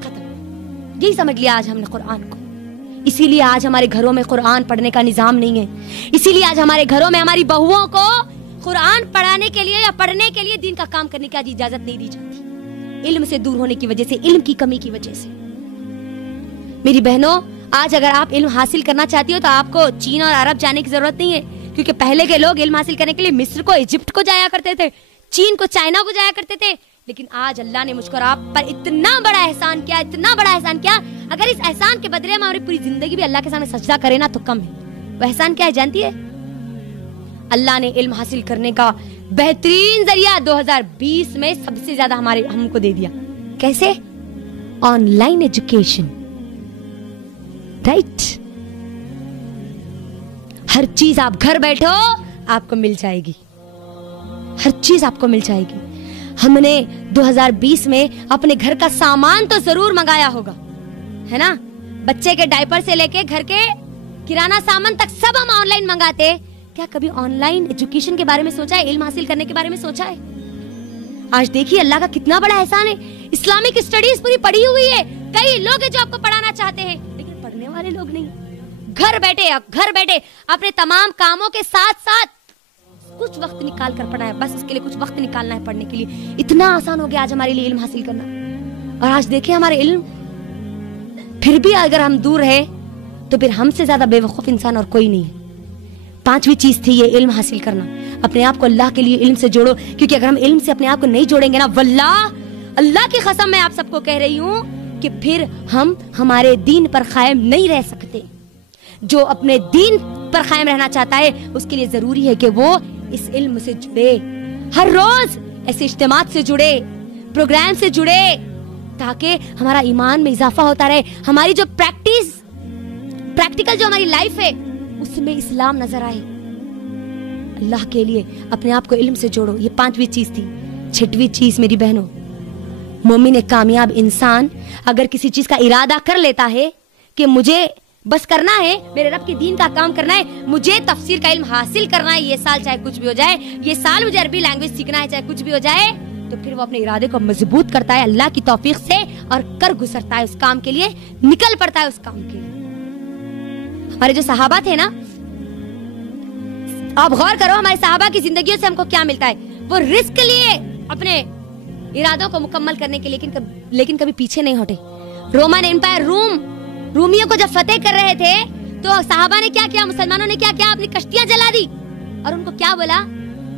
खत्म। यही समझ लिया आज हमने कुरान को। इसीलिए आज हमारे घरों में कुरान पढ़ने का निजाम नहीं है। इसीलिए आज हमारे घरों में हमारी बहुओं को कुरान पढ़ाने के लिए या पढ़ने के लिए दीन का काम करने की आज इजाजत नहीं दी जाती, इल्म से दूर होने की वजह से, इल्म की कमी की वजह से। मेरी बहनों, आज अगर आप इल्म हासिल करना चाहती हो तो आपको चीन और अरब जाने की जरूरत नहीं है, क्योंकि पहले के लोग इल्म हासिल करने के लिए मिस्र को, इजिप्ट को जाया करते थे, चीन को, चाइना को जाया करते थे। लेकिन आज अल्लाह ने मुझको और आप पर इतना बड़ा एहसान किया, इतना बड़ा एहसान किया, अगर इस एहसान के बदले में हमारी पूरी जिंदगी भी अल्लाह के सामने सजदा करे ना तो कम है। वो एहसान क्या है जानती है? अल्लाह ने इल्म हासिल करने का बेहतरीन जरिया 2020 में सबसे ज्यादा हमको दे दिया। कैसे? Online education, right. हर चीज आप घर बैठो आपको मिल जाएगी, हर चीज आपको मिल जाएगी। हमने 2020 में अपने घर का सामान तो जरूर मंगाया होगा, है ना? बच्चे के डायपर से लेके घर के किराना सामान तक सब हम ऑनलाइन मंगाते। क्या कभी ऑनलाइन एजुकेशन के बारे में सोचा है, इल्म हासिल करने के बारे में सोचा है? आज देखिए अल्लाह का कितना बड़ा एहसान है। इस्लामिक स्टडीज पूरी पढ़ी हुई है, कई लोग हैं जो आपको पढ़ाना चाहते हैं, लेकिन पढ़ने वाले लोग नहीं। घर बैठे अपने तमाम कामों के साथ साथ कुछ वक्त निकाल कर पढ़ना है, बस इसके लिए कुछ वक्त निकालना है पढ़ने के लिए। इतना आसान हो गया आज हमारे लिए इल्म हासिल करना। और आज देखिए हमारे इल्म, फिर भी अगर हम दूर रहे तो फिर हमसे ज्यादा बेवकूफ इंसान और कोई नहीं है। 5वीं चीज थी ये इल्म हासिल करना। अपने आप को अल्लाह के लिए इल्म से जोड़ो, क्योंकि अगर हम इल्म से अपने आप को नहीं जोड़ेंगे ना, वल्लाह अल्लाह की कसम मैं आप सबको कह रही हूँ कि फिर हम हमारे दीन पर कायम नहीं रह सकते। जो अपने दीन पर कायम रहना चाहता है उसके लिए जरूरी है कि वो इस इल्म से जुड़े, हर रोज ऐसे इज्तिमात से जुड़े, प्रोग्राम से जुड़े, ताकि हमारा ईमान में इजाफा होता रहे। हमारी जो प्रैक्टिकल जो हमारी लाइफ है उसमें इस्लाम नजर आए। अल्लाह के लिए अपने आप को इल्म से जोड़ो। ये 5वीं चीज थी। 6वीं चीज मेरी बहनों, मोमिन कामयाब इंसान अगर किसी चीज का इरादा कर लेता है कि मुझे बस करना है, मेरे रब के दीन का काम करना है, मुझे तफसीर का इल्म हासिल करना है, ये साल चाहे कुछ भी हो जाए, ये साल मुझे अरबी लैंग्वेज सीखना है चाहे कुछ भी हो जाए, तो फिर वो अपने इरादे को मजबूत करता है अल्लाह की तौफीक से और कर गुजरता है उस काम के लिए, निकल पड़ता है उस काम के लिए। हमारे जो सहाबा थे ना, आप गौर करो हमारे सहाबा की जिंदगियों से हमको क्या मिलता है। वो रिस्क लिए अपने इरादों को मुकम्मल करने के लिए, लेकिन कभी पीछे नहीं हटे। रोमन एम्पायर, रूमियों को जब फतेह कर रहे थे तो सहाबा ने क्या किया, मुसलमानों ने क्या किया, अपनी कश्तियां जला दी और उनको क्या बोला,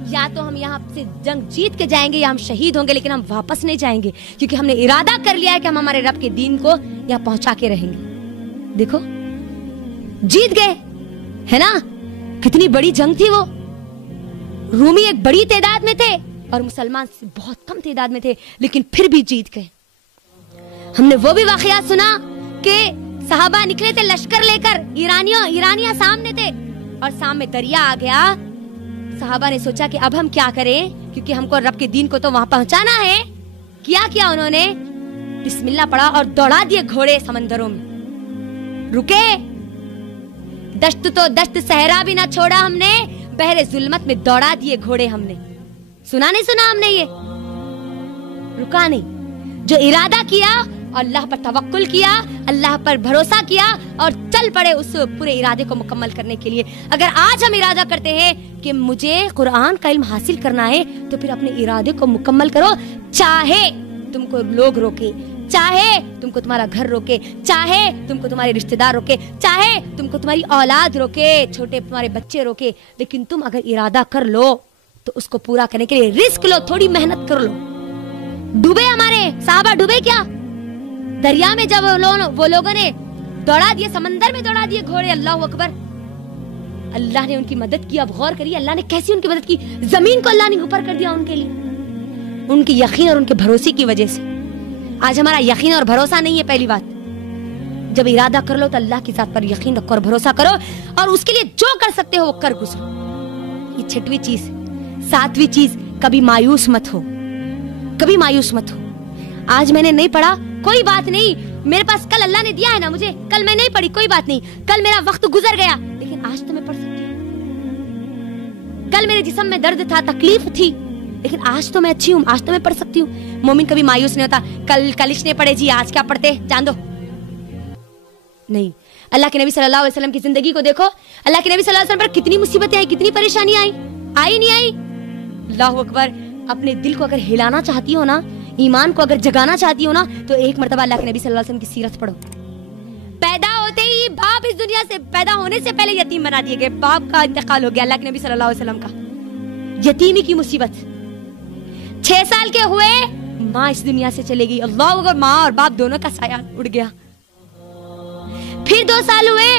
या तो हम यहाँ से जंग जीत के जाएंगे या हम शहीद होंगे, लेकिन हम वापस नहीं जाएंगे, क्योंकि हमने इरादा कर लिया है कि हम हमारे रब के दीन को यहाँ पहुंचा के रहेंगे। देखो जीत गए, है ना? कितनी बड़ी जंग थी वो। रूमी एक बड़ी तादाद में थे और मुसलमान बहुत कम तादाद में थे, लेकिन फिर भी जीत गए। हमने वो भी वाकयात सुना कि सहाबा निकले थे लश्कर लेकर, ईरानियां सामने थे और सामने दरिया आ गया। सहाबा ने सोचा कि अब हम क्या करें, क्योंकि हमको रब के दीन को तो वहां पहुंचाना है। किया उन्होंने, बिस्मिल्लाह पढ़ा और दौड़ा दिए घोड़े समंदरों में। रुके, दश्त तो दश्त सहरा भी ना छोड़ा हमने, बहरे जुल्मत में दौड़ा दिए घोड़े हमने। सुना नहीं सुना हमने ये? रुका नहीं। जो इरादा किया, अल्लाह पर तवक्कुल किया, अल्लाह पर भरोसा किया और चल पड़े उस पूरे इरादे को मुकम्मल करने के लिए। अगर आज हम इरादा करते हैं कि मुझे कुरान का इल्म हासिल करना है, तो फिर अपने इरादे को मुकम्मल करो, चाहे तुमको लोग रोके, चाहे तुमको तुम्हारा घर रोके, चाहे तुमको तुम्हारे रिश्तेदार रोके, चाहे तुमको तुम्हारी औलाद रोके, छोटे तुम्हारे बच्चे रोके, लेकिन तुम अगर इरादा कर लो तो उसको पूरा करने के लिए रिस्क लो, थोड़ी मेहनत कर लो। डूबे हमारे साहबा, डूबे क्या दरिया में? जब वो लोगों ने दौड़ा दिए, समंदर में दौड़ा दिए घोड़े। अल्लाह अकबर। अल्लाह ने उनकी मदद की। अब गौर करिए अल्लाह ने कैसी उनकी मदद की। जमीन को अल्लाह ने ऊपर कर दिया उनके लिए, उनके यकीन और उनके भरोसे की वजह से। आज हमारा यकीन और भरोसा नहीं है। पहली बात, जब इरादा कर लो तो अल्लाह की जात पर यकीन रखो और भरोसा करो और उसके लिए जो कर सकते हो वो कर गुजरो। ये छठवीं चीज। सातवीं चीज, कभी मायूस मत हो, कभी मायूस मत हो। आज मैंने नहीं पढ़ा, कोई बात नहीं, मेरे पास कल अल्लाह ने दिया है ना मुझे, कल मैं नहीं पढ़ी कोई बात नहीं, कल मेरा वक्त गुजर गया, लेकिन आज तो मैं पढ़ सकती हूँ। कल मेरे जिस्म में दर्द था, तकलीफ थी, लेकिन आज तो मैं अच्छी हूँ, आज तो मैं पढ़ सकती हूँ। मोमिन कभी मायूस नहीं होता, कल इसने पढ़े जी, आज क्या पढ़ते, जान दो। नहीं, अल्लाह के नबी सल्लल्लाहु अलैहि वसल्लम की जिंदगी को देखो। अल्लाह के नबी सल्लल्लाहु अलैहि वसल्लम पर कितनी मुसीबतें आई, कितनी परेशानी आई नहीं आई। अल्लाह अकबर। अपने दिल को अगर हिलाना चाहती हो ना, ईमान को अगर जगाना चाहती हो ना, तो एक मर्तबा अल्लाह के नबी सल्लल्लाहु अलैहि वसल्लम की सीरत पढ़ो। पैदा होते ही बाप इस दुनिया से, पैदा होने से पहले यतीम बना दिए गए, बाप का इंतकाल हो गया। अल्लाह के नबी सल्लल्लाहु अलैहि वसल्लम का यतीमी की मुसीबत। 6 साल के हुए माँ इस दुनिया से चले गई। अल्लाह अकबर। माँ और बाप दोनों का साया उड़ गया। फिर 2 साल हुए,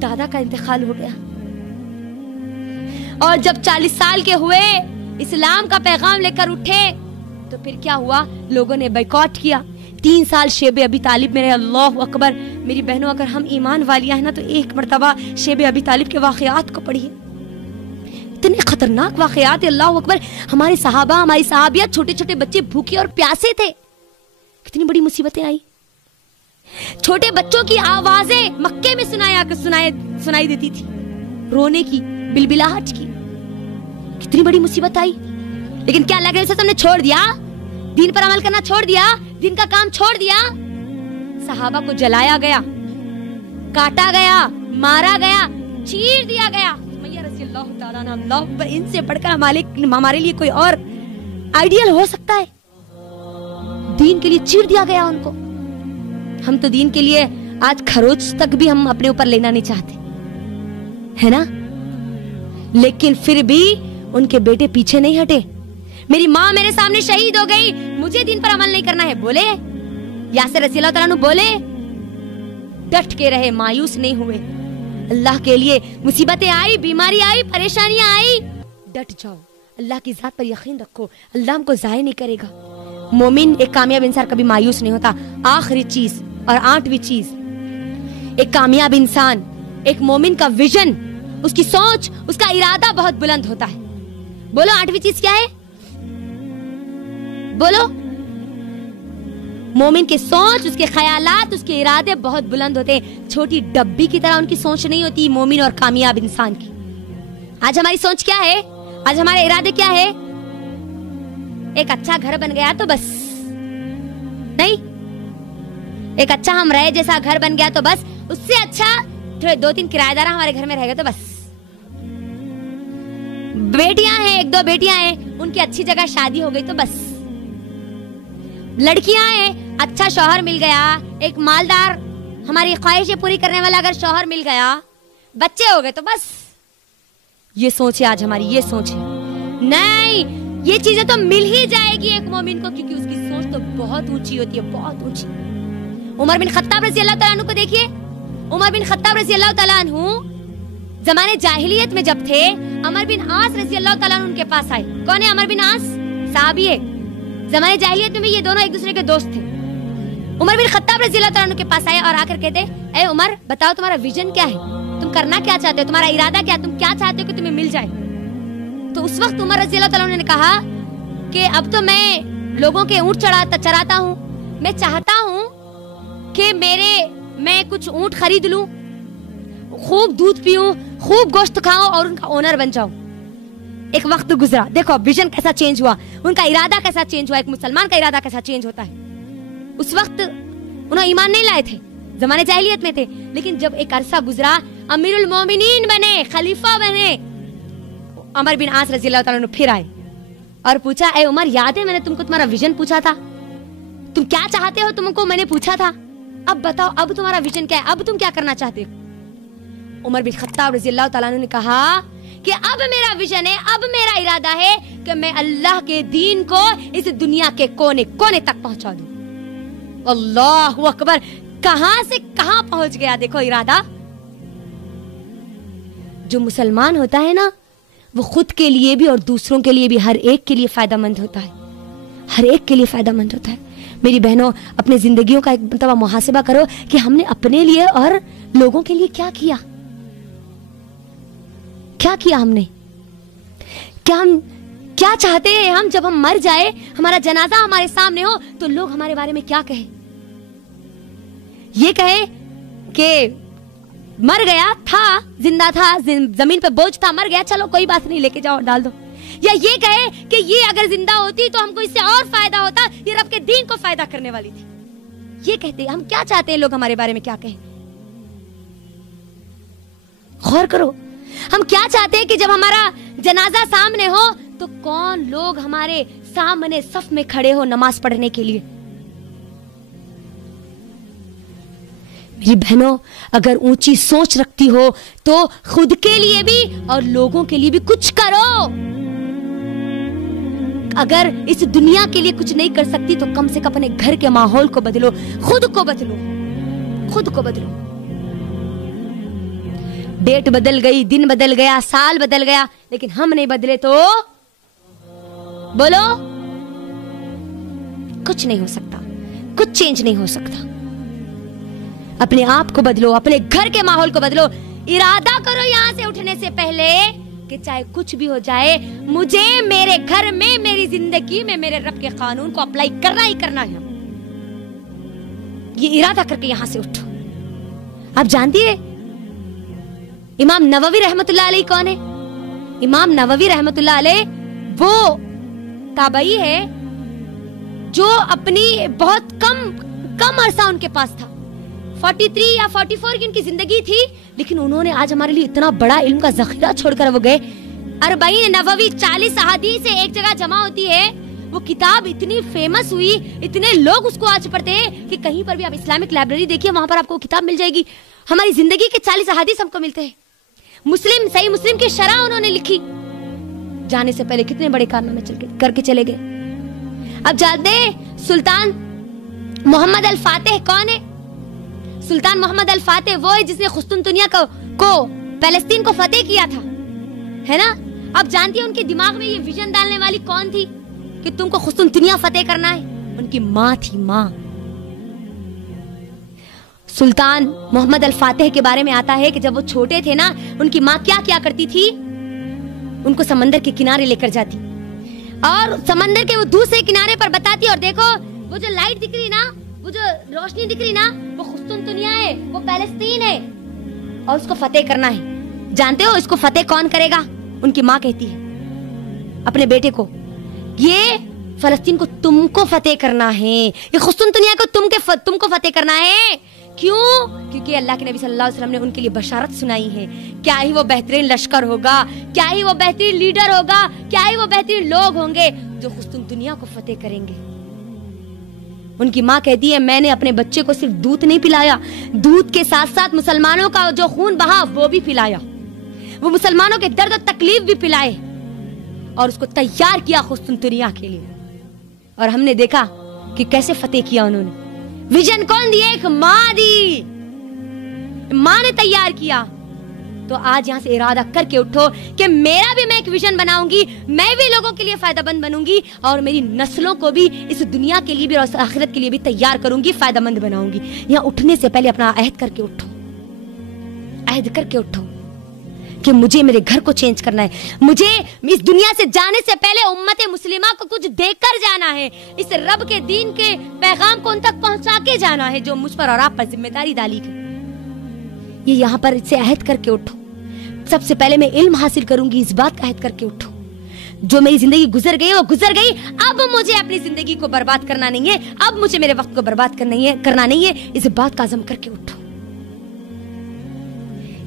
दादा का इंतकाल हो गया। और जब 40 साल के हुए, इस्लाम का पैगाम लेकर उठे, तो फिर क्या हुआ, लोगों ने बाइकॉट किया। 3 साल शेब अबी तालिब में रहे। अल्लाह अकबर। मेरी बहनों, अगर हम ईमान वालियां हैं ना, तो एक मर्तबा शेब अबी तालिब के वाकयात को पढ़िए। इतने खतरनाक वाकयात है। अल्लाह अकबर। हमारे सहाबा, हमारी सहाबिया, छोटे छोटे बच्चे भूखे और प्यासे थे। कितनी बड़ी मुसीबतें आई। छोटे बच्चों की आवाजें मक्के में सुनाई देती थी, रोने की, बिलबिलाहट की। कितनी बड़ी मुसीबत आई। लेकिन क्या अल्लाह के रसूल ने छोड़ दिया, दीन पर अमल करना छोड़ दिया, दीन का काम छोड़ दिया। सहाबा को जलाया गया, काटा गया, मारा गया, चीर दिया गया। अल्लाह, इनसे बढ़कर हमारे लिए कोई और आइडियल हो सकता है? दीन के लिए चीर दिया गया उनको। हम तो दीन के लिए आज खरोच तक भी हम अपने ऊपर लेना नहीं चाहते, है ना? लेकिन फिर भी उनके बेटे पीछे नहीं हटे। मेरी माँ मेरे सामने शहीद हो गई, मुझे दीन पर अमल नहीं करना है, बोले यासिर रज़ियल्लाहु ताला अन्हु, बोले, डट के रहे, मायूस नहीं हुए। अल्लाह के लिए मुसीबतें आई, बीमारी आई, परेशानियां आई, डट जाओ, अल्लाह की जात पर यकीन रखो, अल्लाह हमको ज़ाया नहीं करेगा। मोमिन, एक कामयाब इंसान कभी मायूस नहीं होता। आखिरी चीज और 8वीं चीज, एक कामयाब इंसान, एक मोमिन का विजन, उसकी सोच, उसका इरादा बहुत बुलंद होता है। बोलो 8वीं चीज क्या है? बोलो। मोमिन की सोच, उसके ख्यालात, उसके इरादे बहुत बुलंद होते हैं। छोटी डब्बी की तरह उनकी सोच नहीं होती मोमिन और कामयाब इंसान की। आज हमारी सोच क्या है? आज हमारे इरादे क्या है? एक अच्छा घर बन गया तो बस नहीं, एक अच्छा हम रहे जैसा घर बन गया तो बस, उससे अच्छा थोड़े 2-3 किराएदार हमारे घर में रह गए तो बस। बेटियां हैं, 1-2 बेटियां हैं, उनकी अच्छी जगह शादी हो गई तो बस। लड़कियां हैं, अच्छा शौहर मिल गया, एक मालदार, हमारी ख्वाहिशें पूरी करने वाला अगर शौहर मिल गया, बच्चे हो गए तो बस। ये सोच है आज हमारी, ये सोच है। नहीं, ये चीजें तो मिल ही जाएगी एक मोमिन को, क्योंकि उसकी सोच तो बहुत ऊंची होती है, बहुत ऊंची। उमर बिन खत्ताब रज़ियल्लाहु ताला अन्हु को देखिए। उमर बिन खत्ताब रज़ियल्लाहु ताला अन्हु जमाने जाहिलियत में जब थे, अमर बिन आस रज़ियल्लाहु ताला अन्हु उनके पास आए। कौन है अमर बिन आस? सहाबी है। जमाने जाहिलियत में भी ये दोनों एक दूसरे के दोस्त थे। उमर बिन खत्ताब रज़ियल्लाहु ताला अन्हु के पास आए और आकर कहते, ए उमर, बताओ तुम्हारा विजन क्या है, तुम करना क्या चाहते हो, तुम्हारा इरादा क्या, तुम क्या चाहते हो कि तुम्हें मिल जाए? तो उस वक्त उमर रज़ियल्लाहु ताला अन्हु ने कहा कि अब तो मैं लोगों के ऊंट चराता हूँ, मैं चाहता हूँ कि मैं कुछ ऊंट खरीद लूं, खूब दूध पीऊं, खूब गोश्त खाऊं और उनका ओनर बन जाऊं। एक वक्त गुजरा, देखो विजन कैसा चेंज हुआ, उनका इरादा कैसा चेंज हुआ, एक मुसलमान का इरादा कैसा चेंज होता है। उस वक्त उन्होंने ईमान नहीं लाए थे, जमाने जाहिलियत में थे, लेकिन जब एक अरसा गुजरा, अमीरुल मोमिनीन बने, खलीफा बने, उमर बिन आस रज़ियल्लाहु ताला अन्हु फिर आए और पूछा, ए उमर, याद है मैंने तुमको तुम्हारा विजन पूछा था, तुम क्या चाहते हो, तुमको मैंने पूछा था, अब बताओ, अब तुम्हारा विजन क्या है, अब तुम क्या करना चाहते हो? उमर बिन खत्ताब रज़ियल्लाहु ताला अन्हु ने कहा कि अब मेरा विजन है, अब मेरा इरादा है कि मैं अल्लाह के दीन को इस दुनिया के कोने कोने तक पहुंचा दूं। अल्लाहु अकबर। کہاں سے کہاں پہنچ گیا. دیکھو ارادہ. جو مسلمان ہوتا ہے نا وہ خود کے لیے بھی اور دوسروں کے لیے بھی ہر ایک کے لیے فائدہ مند ہوتا ہے, ہر ایک کے لیے فائدہ مند ہوتا ہے. میری بہنوں, اپنی زندگیوں کا ایک مرتبہ محاسبہ کرو کہ ہم نے اپنے لیے اور لوگوں کے لیے کیا کیا. کیا کیا ہم نے, ہم کیا چاہتے ہیں. ہم جب ہم مر جائے, ہمارا جنازہ ہمارے سامنے ہو تو لوگ ہمارے بارے میں کیا کہیں. یہ کہے کہ مر گیا تھا, زندہ تھا, زمین پہ بوجھ تھا, مر گیا, چلو کوئی بات نہیں, لے کے جاؤ ڈال دو. یا یہ کہے کہ یہ اگر زندہ ہوتی تو ہم کو اس سے اور فائدہ ہوتا, یہ رب کے دین کو فائدہ کرنے والی تھی. یہ کہتے ہیں. ہم کیا چاہتے ہیں لوگ ہمارے بارے میں کیا کہیں. غور کرو, ہم کیا چاہتے ہیں کہ جب ہمارا جنازہ سامنے ہو تو کون لوگ ہمارے سامنے صف میں کھڑے ہو نماز پڑھنے کے لیے. میری بہنوں, اگر اونچی سوچ رکھتی ہو تو خود کے لیے بھی اور لوگوں کے لیے بھی کچھ کرو. اگر اس دنیا کے لیے کچھ نہیں کر سکتی تو کم سے کم اپنے گھر کے ماحول کو بدلو, خود کو بدلو, خود کو بدلو. ڈیٹ بدل گئی, دن بدل گیا, سال بدل گیا, لیکن ہم نہیں بدلے تو بولو کچھ نہیں ہو سکتا, کچھ چینج نہیں ہو سکتا. اپنے آپ کو بدلو, اپنے گھر کے ماحول کو بدلو. ارادہ کرو یہاں سے اٹھنے سے پہلے کہ چاہے کچھ بھی ہو جائے, مجھے میرے گھر میں, میری زندگی میں میرے رب کے قانون کو اپلائی کرنا ہی کرنا ہے. یہ ارادہ کر کے یہاں سے اٹھو. آپ جانتی ہے امام نووی رحمت اللہ علیہ کون ہے؟ امام نووی رحمت اللہ علیہ وہ تابعی ہے جو اپنی بہت کم عرصہ ان کے پاس تھا, 43 یا 44 کی ان کی زندگی تھی, لیکن انہوں نے آج ہمارے لیے اتنا بڑا علم کا ذخیرہ چھوڑ کر وہ گئے. 40 نووی 40 احادیث ایک جگہ جمع ہوتی ہے. وہ کتاب اتنی فیمس ہوئی, اتنے لوگ اس کو آج پڑھتے ہیں کہ کہیں پر بھی آپ اسلامک لائبریری دیکھیے, وہاں پر آپ کو کتاب مل جائے گی. ہماری زندگی کے 40 احادیث ہم کو ملتے ہیں. مسلم, صحیح مسلم کی شرح انہوں نے لکھی. جانے سے پہلے کتنے بڑے کارنامے کر کے چلے گئے. اب جانتے ہیں سلطان محمد الفاتح کون ہے؟ سلطان محمد الفاتح وہ ہے جس نے قسطنطنیہ کو فلسطین کو فتح کیا تھا, ہے نا. اب جانتی ہیں ان کے دماغ میں یہ ویژن ڈالنے والی کون تھی کہ تم کو قسطنطنیہ فتح کرنا ہے؟ ان کی ماں تھی, ماں. سلطان محمد الفاتح کے بارے میں آتا ہے کہ جب وہ چھوٹے تھے نا, ان کی ماں کیا کیا کرتی تھی, ان کو سمندر کے کنارے لے کر جاتی اور سمندر کے وہ دوسرے کنارے پر بتاتی, اور دیکھو وہ جو لائٹ دکھ رہی نا, وہ جو روشنی دکھ رہی نا, وہ قسطنطنیہ ہے, وہ فلسطین ہے, اور اس کو فتح کرنا ہے. جانتے ہو اس کو فتح کون کرے گا؟ ان کی ماں کہتی ہے اپنے بیٹے کو, یہ فلسطین کو تم کو فتح کرنا ہے, یہ قسطنطنیہ کو تم کو فتح کرنا ہے. کیوں؟ کیونکہ اللہ کے نبی صلی اللہ علیہ وسلم نے ان کے لیے بشارت سنائی ہے. کیا ہی وہ بہترین لشکر ہوگا, کیا ہی وہ بہترین لیڈر ہوگا, کیا ہی وہ بہترین لوگ ہوں گے جو قسطنطنیہ کو فتح کریں گے. ان کی ماں کہتی ہے میں نے اپنے بچے کو صرف دودھ نہیں پلایا, دودھ کے ساتھ ساتھ مسلمانوں کا جو خون بہا وہ بھی پلایا, وہ مسلمانوں کے درد و تکلیف بھی پلائے, اور اس کو تیار کیا قسطنطنیہ کے لیے. اور ہم نے دیکھا کہ کیسے فتح کیا انہوں نے. ویژن کون دی؟ ایک ماں دی, ماں نے تیار کیا. تو آج یہاں سے ارادہ کر کے اٹھو کہ میرا بھی میں ایک ویژن بناؤں گی, میں بھی لوگوں کے لیے فائدہ مند بنوں گی, اور میری نسلوں کو بھی اس دنیا کے لیے بھی اور آخرت کے لیے بھی تیار کروں گی, فائدہ مند بناؤں گی. یہاں اٹھنے سے پہلے اپنا عہد کر کے اٹھو, عہد کر کے اٹھو کہ مجھے میرے گھر کو چینج کرنا ہے, مجھے اس دنیا سے جانے سے پہلے امت مسلمہ کو کچھ دے کر جانا ہے, اس رب کے دین کے پیغام کو ان تک پہنچا کے جانا ہے جو مجھ پر اور آپ پر ذمہ داری ڈالی گئی. یہ یہاں پر اس سے عہد کر کے اٹھو. سب سے پہلے میں علم حاصل کروں گی, اس بات کا عہد کر کے اٹھو. جو میری زندگی گزر گئی وہ گزر گئی, اب مجھے اپنی زندگی کو برباد کرنا نہیں ہے, اب مجھے میرے وقت کو برباد کرنا نہیں ہے. اس بات کا عزم کر کے اٹھو.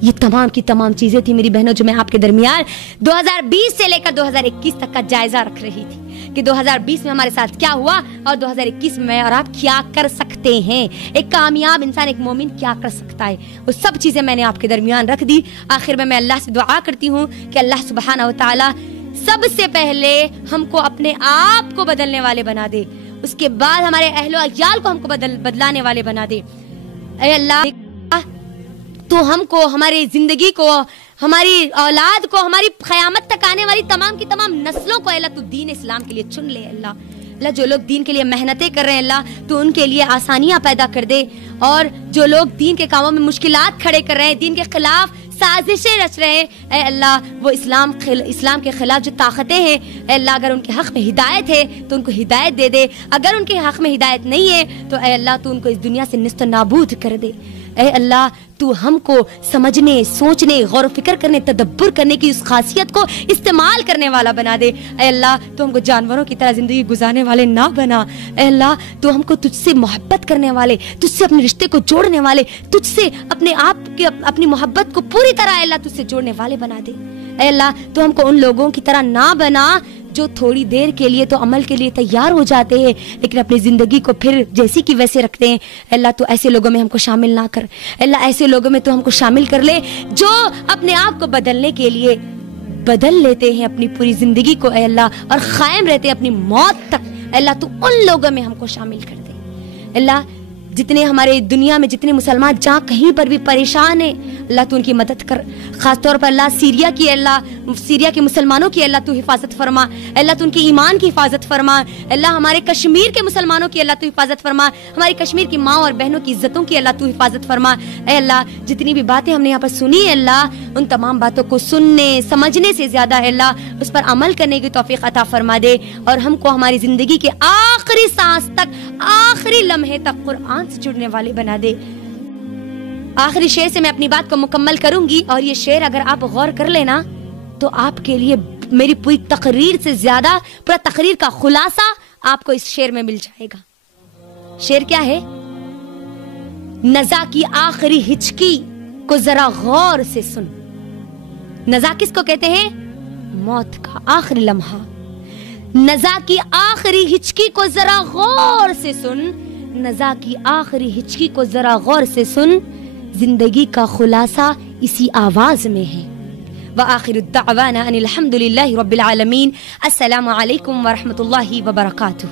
یہ تمام کی تمام چیزیں تھی میری بہنوں جو میں آپ کے درمیان 2020 سے لے کر 2021 تک کا جائزہ رکھ رہی تھی کہ 2020 میں ہمارے ساتھ کیا ہوا اور 2021 میں اور آپ کیا کر سکتے ہیں. ایک کامیاب انسان, ایک مومن کیا کر سکتا ہے, وہ سب چیزیں میں نے آپ کے درمیان رکھ دی. آخر میں اللہ سے دعا کرتی ہوں کہ اللہ سبحانہ و تعالی سب سے پہلے ہم کو اپنے آپ کو بدلنے والے بنا دے, اس کے بعد ہمارے اہل و عیال کو ہم کو بدلانے والے بنا دے. اے اللہ تو ہم کو، ہماری زندگی کو، ہماری اولاد کو، ہماری قیامت تک آنے والی تمام کی تمام نسلوں کو اے اللہ تو دین اسلام کے لیے چن لے اللہ۔ اللہ جو لوگ دین کے لیے محنتیں کر رہے ہیں اللہ تو ان کے لیے آسانیاں پیدا کر دے، اور جو لوگ دین کے کاموں میں مشکلات کھڑے کر رہے ہیں، دین کے خلاف سازشیں رچ رہے ہیں، اے اللہ وہ اسلام کے خلاف جو طاقتیں ہیں اے اللہ اگر ان کے حق میں ہدایت ہے تو ان کو ہدایت دے دے، اگر ان کے حق میں ہدایت نہیں ہے تو اے اللہ تو ان کو اس دنیا سے نیست و نابود کر دے۔ اے اللہ تو ہم کو سمجھنے، سوچنے، غور و فکر کرنے، تدبر کرنے کی اس خاصیت کو استعمال کرنے والا بنا دے۔ اے اللہ تو ہم کو جانوروں کی طرح زندگی گزارنے والے نہ بنا۔ اے اللہ تو ہم کو تجھ سے محبت کرنے والے، تجھ سے اپنے رشتے کو جوڑنے والے، تجھ سے اپنے آپ کے اپنی محبت کو پوری طرح اے اللہ تجھ سے جوڑنے والے بنا دے۔ اے اللہ تو ہم کو ان لوگوں کی طرح نہ بنا جو تھوڑی دیر کے لیے تو عمل کے لیے تیار ہو جاتے ہیں لیکن اپنی زندگی کو پھر جیسی کی ویسے رکھتے ہیں۔ اللہ تو ایسے لوگوں میں ہم کو شامل نہ کر، اللہ ایسے لوگوں میں تو ہم کو شامل کر لے جو اپنے آپ کو بدلنے کے لیے بدل لیتے ہیں اپنی پوری زندگی کو اے اللہ، اور قائم رہتے ہیں اپنی موت تک۔ اللہ تو ان لوگوں میں ہم کو شامل کر دے۔ اللہ جتنے ہمارے دنیا میں جتنے مسلمان جہاں کہیں پر بھی پریشان ہیں اللہ تو ان کی مدد کر، خاص طور پر اللہ سیریا کے مسلمانوں کی اللہ تو حفاظت فرما، اللہ تو ان کی ایمان کی حفاظت فرما، اللہ ہمارے کشمیر کے مسلمانوں کی اللہ تو حفاظت فرما، ہماری کشمیر کی ماں اور بہنوں کی عزتوں کی اللہ تو حفاظت فرما۔ اے اللہ جتنی بھی باتیں ہم نے یہاں پر سنی ہے اللہ ان تمام باتوں کو سننے سمجھنے سے زیادہ ہے اللہ اس پر عمل کرنے کی توفیق عطا فرما دے، اور ہم کو ہماری زندگی کے آخری سانس تک، آخری لمحے تک قرآن سے جڑنے والے بنا دے۔ آخری شعر سے میں اپنی بات کو مکمل کروں گی، اور یہ شعر اگر آپ غور کر لینا تو آپ کے لیے میری پوری تقریر سے زیادہ پورا تقریر کا خلاصہ آپ کو اس شعر میں مل جائے گا۔ شعر کیا ہے؟ نزا کی آخری ہچکی کو ذرا غور سے سن۔ نزا کس کو کہتے ہیں؟ موت کا آخری لمحہ۔ نزا کی آخری ہچکی کو ذرا غور سے سن، نزا کی آخری ہچکی کو ذرا غور سے سن، زندگی کا خلاصہ اسی آواز میں ہے۔ وآخر الدعوانا ان الحمد للہ رب العالمین۔ السلام علیکم ورحمۃ اللہ وبرکاتہ۔